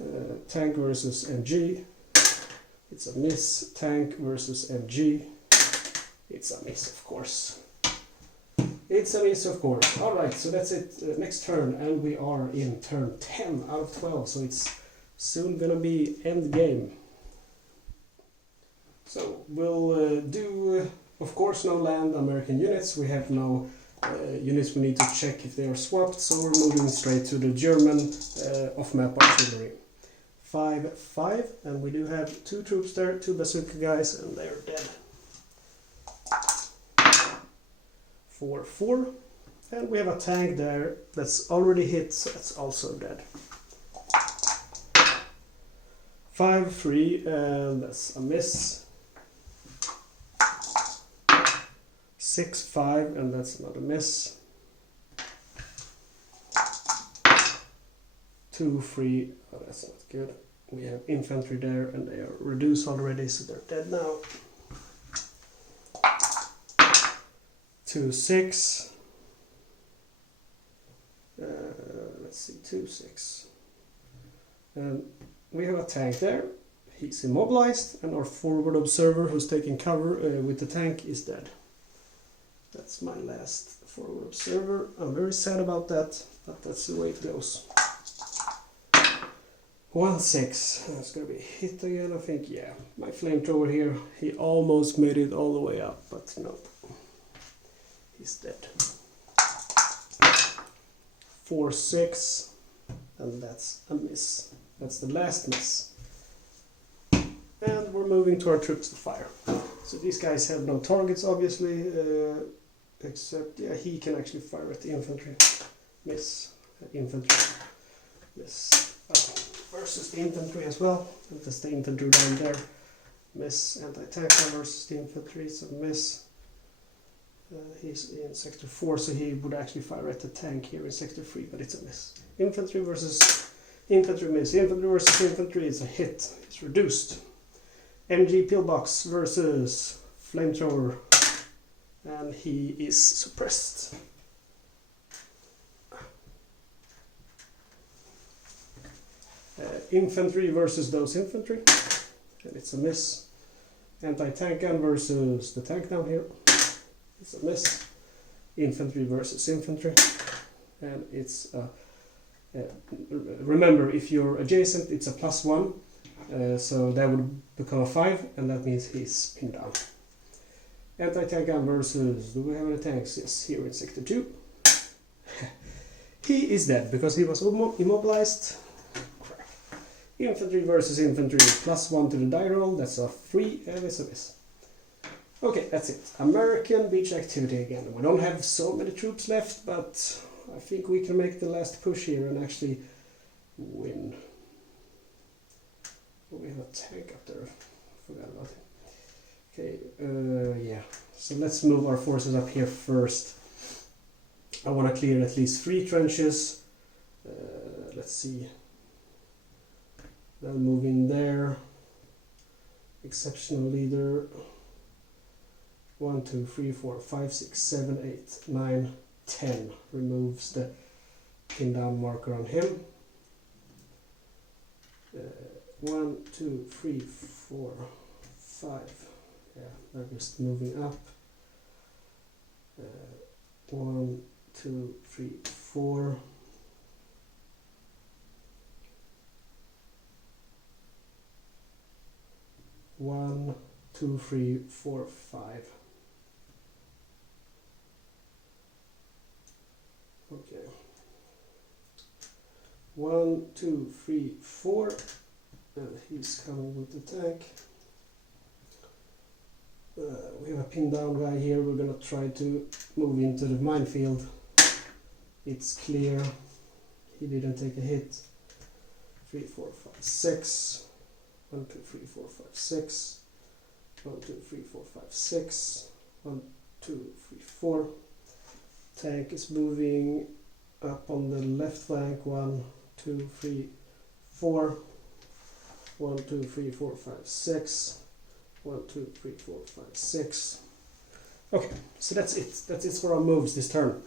Tank versus MG. It's a miss. Tank versus MG. It's a miss, of course. It's a miss, of course. Alright, so that's it. Next turn, and we are in turn 10 out of 12, so it's soon gonna be end game. So we'll do, of course, no land American units. We have no units we need to check if they are swapped, so we're moving straight to the German off-map artillery. 5, 5, and we do have 2 troops there, 2 bazooka guys, and they're dead. 4, 4, and we have a tank there that's already hit, so that's also dead. 5, 3, and that's a miss. 6, 5, and that's another miss. 2, 3, oh, that's not good. We have infantry there, and they are reduced already, so they're dead now. 2, 6. Let's see, 2, 6. And we have a tank there. He's immobilized, and our forward observer, who's taking cover with the tank, is dead. That's my last forward observer. I'm very sad about that, but that's the way it goes. 1, 6. It's gonna be hit again, I think. Yeah, my flamethrower here. He almost made it all the way up, but no. He's dead. 4, 6, and that's a miss. That's the last miss. And we're moving to our troops to fire. So these guys have no targets, obviously, except, yeah, he can actually fire at the infantry. Miss. Infantry. Miss. Versus the infantry as well. And that's the infantry down there. Miss. Anti-tank versus the infantry, so miss. He's in sector 4, so he would actually fire at the tank here in sector 3, but it's a miss. Infantry versus infantry miss. Infantry versus infantry is a hit. It's reduced. MG pillbox versus flamethrower, and he is suppressed. Infantry versus those infantry, and it's a miss. Anti-tank gun versus the tank down here. It's a miss. Infantry versus infantry, and it's remember, if you're adjacent, it's a +1, so that would become a 5, and that means he's pinned down. Anti-tank gun versus, do we have any tanks? Yes, here in sector 2. He is dead because he was immobilized. Crap. Infantry versus infantry, +1 to the die roll. That's a 3, and it's a miss. Okay, that's it. American beach activity again. We don't have so many troops left, but I think we can make the last push here and actually win. Oh, we have a tank up there. Forgot about it. Okay, yeah. So let's move our forces up here first. I want to clear at least 3 trenches. Let's see. Then move in there. Exceptional leader. 1, 2, 3, 4, 5, 6, 7, 8, 9, 10. Removes the pin down marker on him. 1, 2, 3, 4, 5. Yeah, they're just moving up. 1, 2, 3, 4. One, 2, 3, 4, 5. Okay. 1, 2, 3, 4. And he's coming with the tank. We have a pinned down guy here. We're gonna try to move into the minefield. It's clear. He didn't take a hit. 3, 4, 5, 6. 1, 2, 3, 4, 5, 6. 1, 2, 3, 4, 5, 6. 1, 2, 3, 4. Tank is moving up on the left flank. 1, 2, 3, 4. 1, 2, 3, 4, 5, 6. 1, 2, 3, 4, 5, 6. Okay, so that's it. That's it for our moves this turn.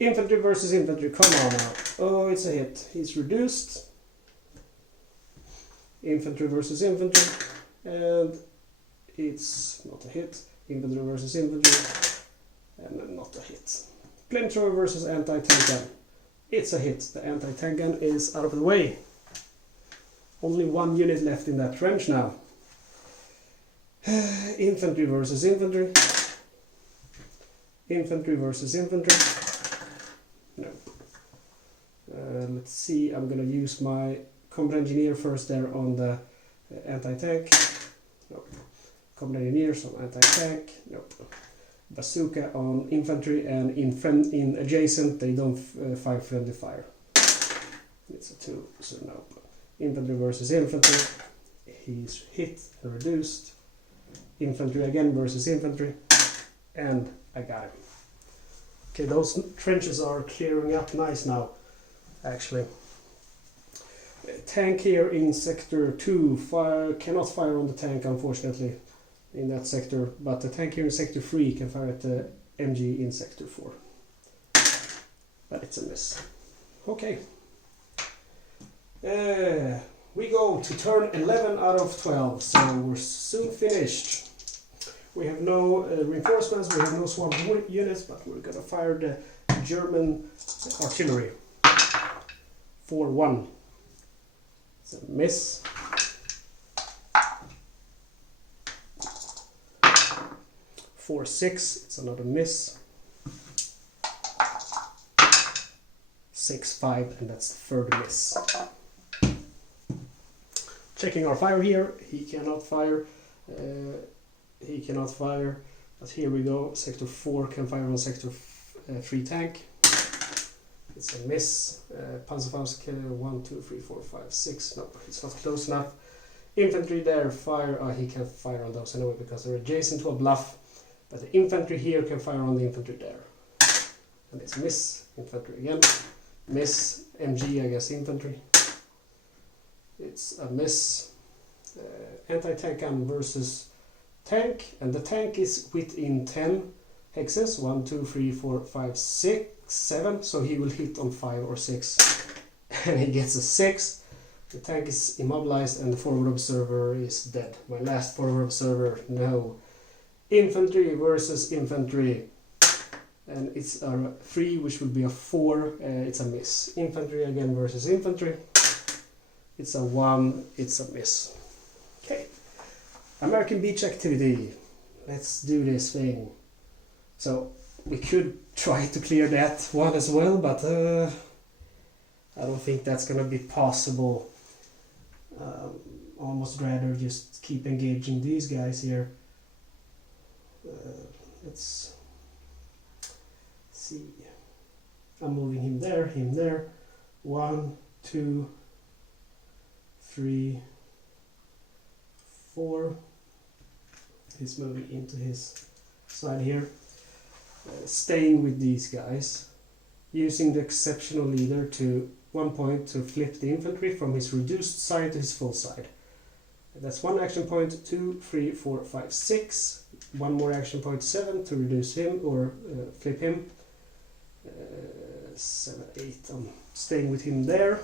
Infantry versus infantry. Come on now. Oh, it's a hit. He's reduced. Infantry versus infantry. And it's not a hit. Infantry versus infantry. And not a hit. Flamethrower versus anti-tank gun. It's a hit. The anti-tank gun is out of the way. Only 1 unit left in that trench now. Infantry versus infantry. Infantry versus infantry. No. Let's see, I'm gonna use my combat engineer first there on the anti-tank. Nope. Combat engineer, some anti-tank. Nope. Bazooka on infantry, and in adjacent they don't fire friendly fire. It's a 2, so nope. Infantry versus infantry. He's hit and reduced. Infantry again versus infantry, and I got him. Okay, those trenches are clearing up nice now, actually. Tank here in sector 2 cannot fire on the tank, unfortunately, in that sector, but the tank here in sector 3 can fire at the MG in sector 4. But it's a miss. Okay. We go to turn 11 out of 12, so we're soon finished. We have no reinforcements, we have no swamp units, but we're gonna fire the German artillery. 4-1. It's a miss. 4-6, it's another miss. 6-5, and that's the third miss. Checking our fire here, he cannot fire. He cannot fire, but here we go. Sector 4 can fire on sector 3 tank. It's a miss. Panzerfausts can 1, 2, 3, 4, 5, 6. No, it's not close enough. Infantry there fire. He can't fire on those anyway because they're adjacent to a bluff. But the infantry here can fire on the infantry there. And it's miss. Infantry again. Miss. MG, I guess, infantry. It's a miss. Anti-tank gun versus tank, and the tank is within 10 hexes. 1, 2, 3, 4, 5, 6, 7. So he will hit on 5 or 6, and he gets a 6. The tank is immobilized, and the forward observer is dead. My last forward observer, no. Infantry versus infantry, and it's a 3, which would be a 4. It's a miss. Infantry again versus infantry. It's a 1. It's a miss. Okay. American beach activity. Let's do this thing. So we could try to clear that one as well, but I don't think that's gonna be possible. Almost rather just keep engaging these guys here. Let's see. I'm moving him there. 1, 2, 3, 4. He's moving into his side here. Staying with these guys. Using the exceptional leader to 1 point to flip the infantry from his reduced side to his full side. That's 1 action point, 2, 3, 4, 5, 6. 1 more action point, 7 to reduce him or flip him. 7, 8. I'm staying with him there.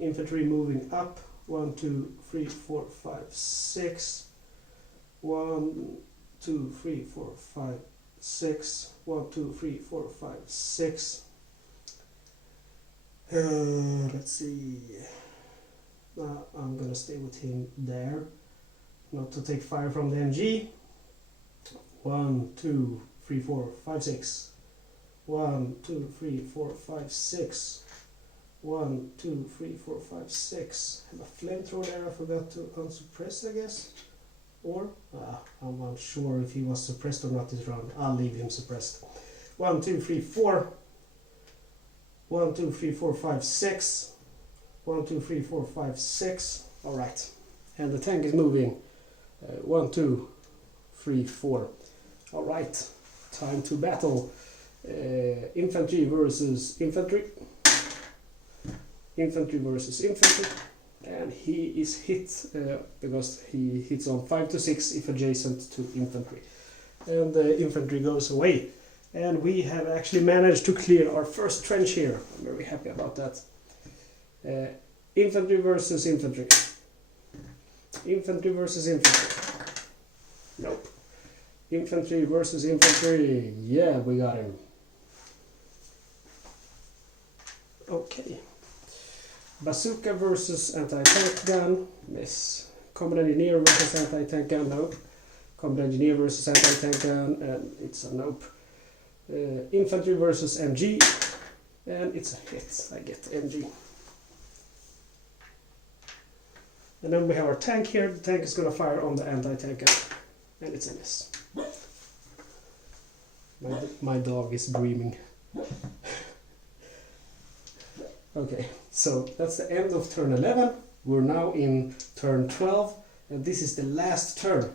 Infantry moving up. 1, 2, 3, 4, 5, 6. 1, 2, 3, 4, 5, 6. 1, 2, 3, 4, 5, 6. Let's see. I'm gonna stay with him there, not to take fire from the MG. 1, 2, 3, 4, 5, 6. 1, 2, 3, 4, 5, 6. 1, 2, 3, 4, 5, 6. Have a flamethrower there I forgot to unsuppress, I guess. Or I'm not sure if he was suppressed or not this round. I'll leave him suppressed. 1, 2, 3, 4. 1, 2, 3, 4, 5, 6. 1, 2, 3, 4, 5, 6. Alright. And the tank is moving. 1, 2, 3, 4. Alright. Time to battle. Infantry versus infantry. Infantry versus infantry. And he is hit because he hits on 5 to 6 if adjacent to infantry. And the infantry goes away. And we have actually managed to clear our first trench here. I'm very happy about that. Infantry versus infantry. Infantry versus infantry. Nope. Infantry versus infantry. Yeah, we got him. Okay. Bazooka versus anti-tank gun. Miss. Combat engineer versus anti-tank gun. Nope. Combat engineer versus anti-tank gun. And it's a nope. Infantry versus MG. And it's a hit. I get MG. And then we have our tank here. The tank is going to fire on the anti-tank gun. And it's a miss. My dog is dreaming. Okay, so that's the end of turn 11. We're now in turn 12. And this is the last turn.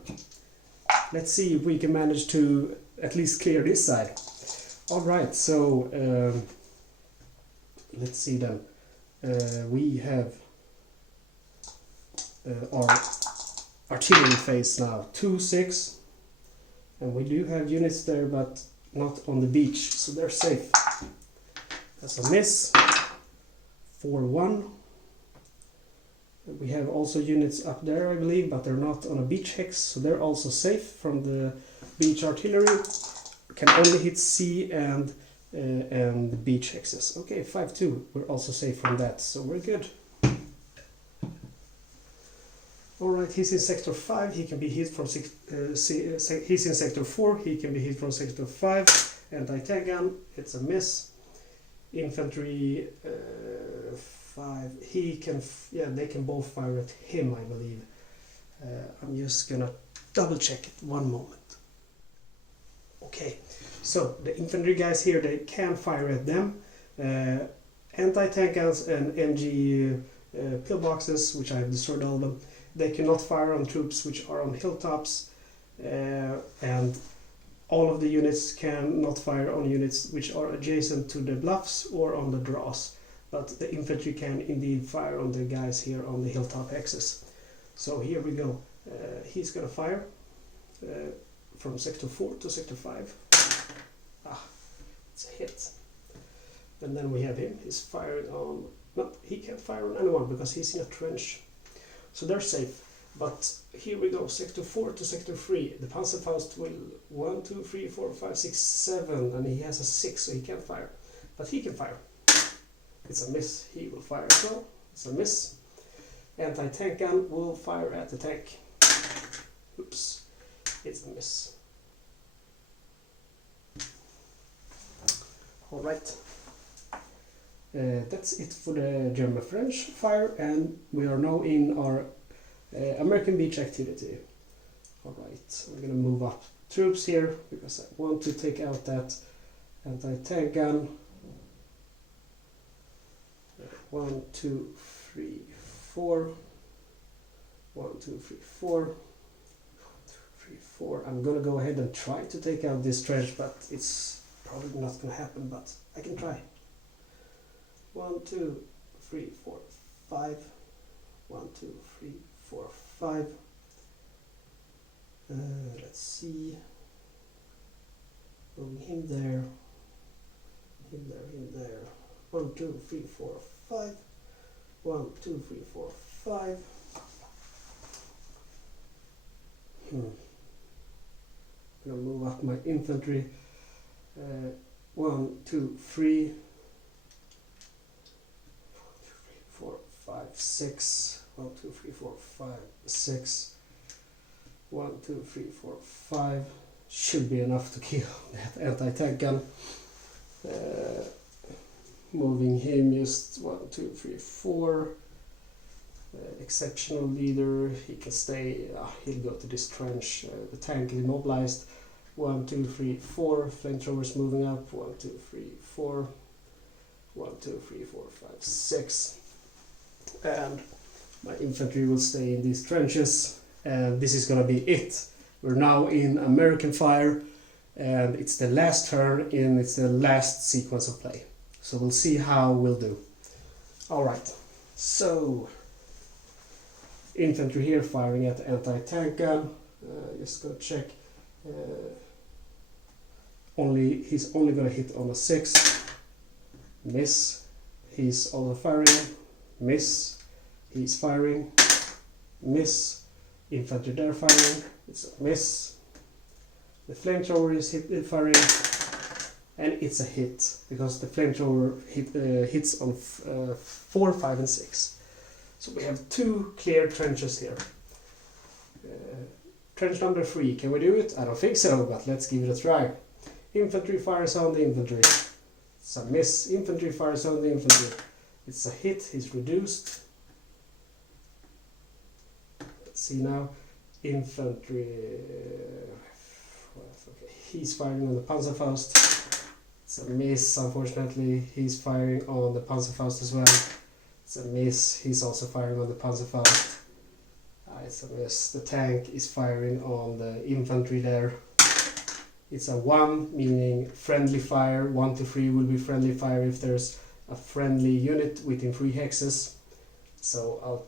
Let's see if we can manage to at least clear this side. Alright, so let's see then. We have our artillery phase now, 2-6, and we do have units there but not on the beach, so they're safe. That's a miss. 4-1. We have also units up there I believe, but they're not on a beach hex, so they're also safe from the beach artillery. Can only hit C and the beach hexes. Okay, 5-2. We're also safe from that, so we're good. Alright, he's in sector 5, he can be hit from he's in sector 4, he can be hit from sector 5. Anti-tank gun, it's a miss. Infantry 5, he can, they can both fire at him, I believe. I'm just gonna double check it, one moment. Okay, so the infantry guys here, they can fire at them. Anti-tank guns and MG pillboxes, which I have destroyed all of them. They cannot fire on troops which are on hilltops, and all of the units cannot fire on units which are adjacent to the bluffs or on the draws. But the infantry can indeed fire on the guys here on the hilltop axis. So here we go. He's gonna fire from sector 4 to sector 5. It's a hit. And then we have him. He's firing on... No, he can't fire on anyone because he's in a trench. So they're safe. But here we go, sector 4 to sector 3. The Panzerfausts will 1, 2, 3, 4, 5, 6, 7, and he has a 6, so he can't fire. But he can fire. It's a miss. He will fire as well. It's a miss. Anti-tank gun will fire at the tank. Oops. It's a miss. Alright. That's it for the German-French fire, and we are now in our American beach activity. Alright, we're gonna move up troops here because I want to take out that anti-tank gun. 1, 2, 3, 4. 1, 2, 3, 4. 1, 2, 3, 4. I'm gonna go ahead and try to take out this trench, but it's probably not gonna happen, but I can try. 1, 2, 3, 4, 5. 1, 2, 3, 4, 5. Let's see. Moving him there. Him there, him there. 1, 2, 3, 4, 5. 1, 2, 3, 4, 5. I'm gonna move up my infantry. 1, 2, 3. 4, 5, 6. 1, 2, 3, 4, 5, 6. 1, 2, 3, 4, 5. Should be enough to kill that anti-tank gun. Moving him just 1, 2, 3, 4. Exceptional leader, he can stay, he'll go to this trench. The tank is immobilized. 1, 2, 3, 4. Flamethrowers moving up. 1, 2, 3, 4. 1, 2, 3, 4, 5, 6. And my infantry will stay in these trenches. And this is gonna be it. We're now in American fire, and it's the last turn and it's the last sequence of play. So we'll see how we'll do. Alright, so infantry here firing at the anti-tank gun. Just gonna check. He's only gonna hit on a 6. Miss. He's also firing. Miss. He's firing. Miss. Infantry there firing. It's a miss. The flamethrower is firing. And it's a hit, because the flamethrower hits on 4, 5 and 6. So we have 2 clear trenches here. Trench number 3, can we do it? I don't think so, but let's give it a try. Infantry fires on the infantry. It's a miss. Infantry fires on the infantry. It's a hit, he's reduced. Let's see now. Infantry... okay. He's firing on the Panzerfaust. It's a miss, unfortunately. He's firing on the Panzerfaust as well. It's a miss. He's also firing on the Panzerfaust. It's a miss. The tank is firing on the infantry there. It's a 1, meaning friendly fire. 1 to 3 will be friendly fire if there's a friendly unit within 3 hexes. So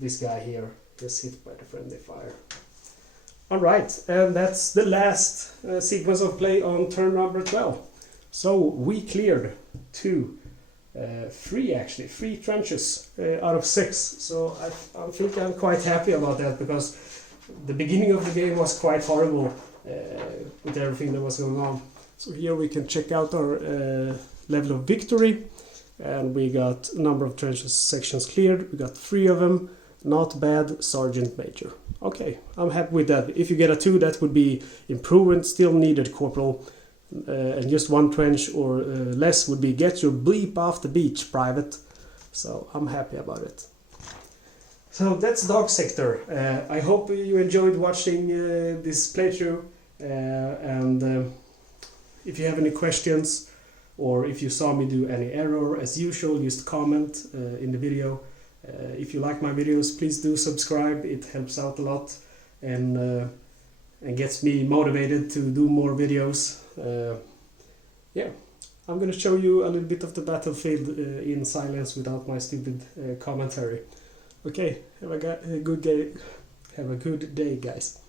this guy here is hit by the friendly fire. Alright, and that's the last sequence of play on turn number 12. So we cleared 3 trenches out of 6. So I think I'm quite happy about that, because the beginning of the game was quite horrible with everything that was going on. So here we can check out our level of victory, and we got a number of trenches sections cleared. We got 3 of them. Not bad, Sergeant Major. Okay, I'm happy with that. If you get a 2, that would be improvement, still needed, Corporal. And just 1 trench or less would be get your bleep off the beach, Private. So I'm happy about it. So that's Dog Sector. I hope you enjoyed watching this playthrough. And if you have any questions, or if you saw me do any error, as usual, just comment in the video. If you like my videos, please do subscribe. It helps out a lot and gets me motivated to do more videos. Yeah, I'm gonna show you a little bit of the battlefield in silence without my stupid commentary. Okay, have a good day, guys.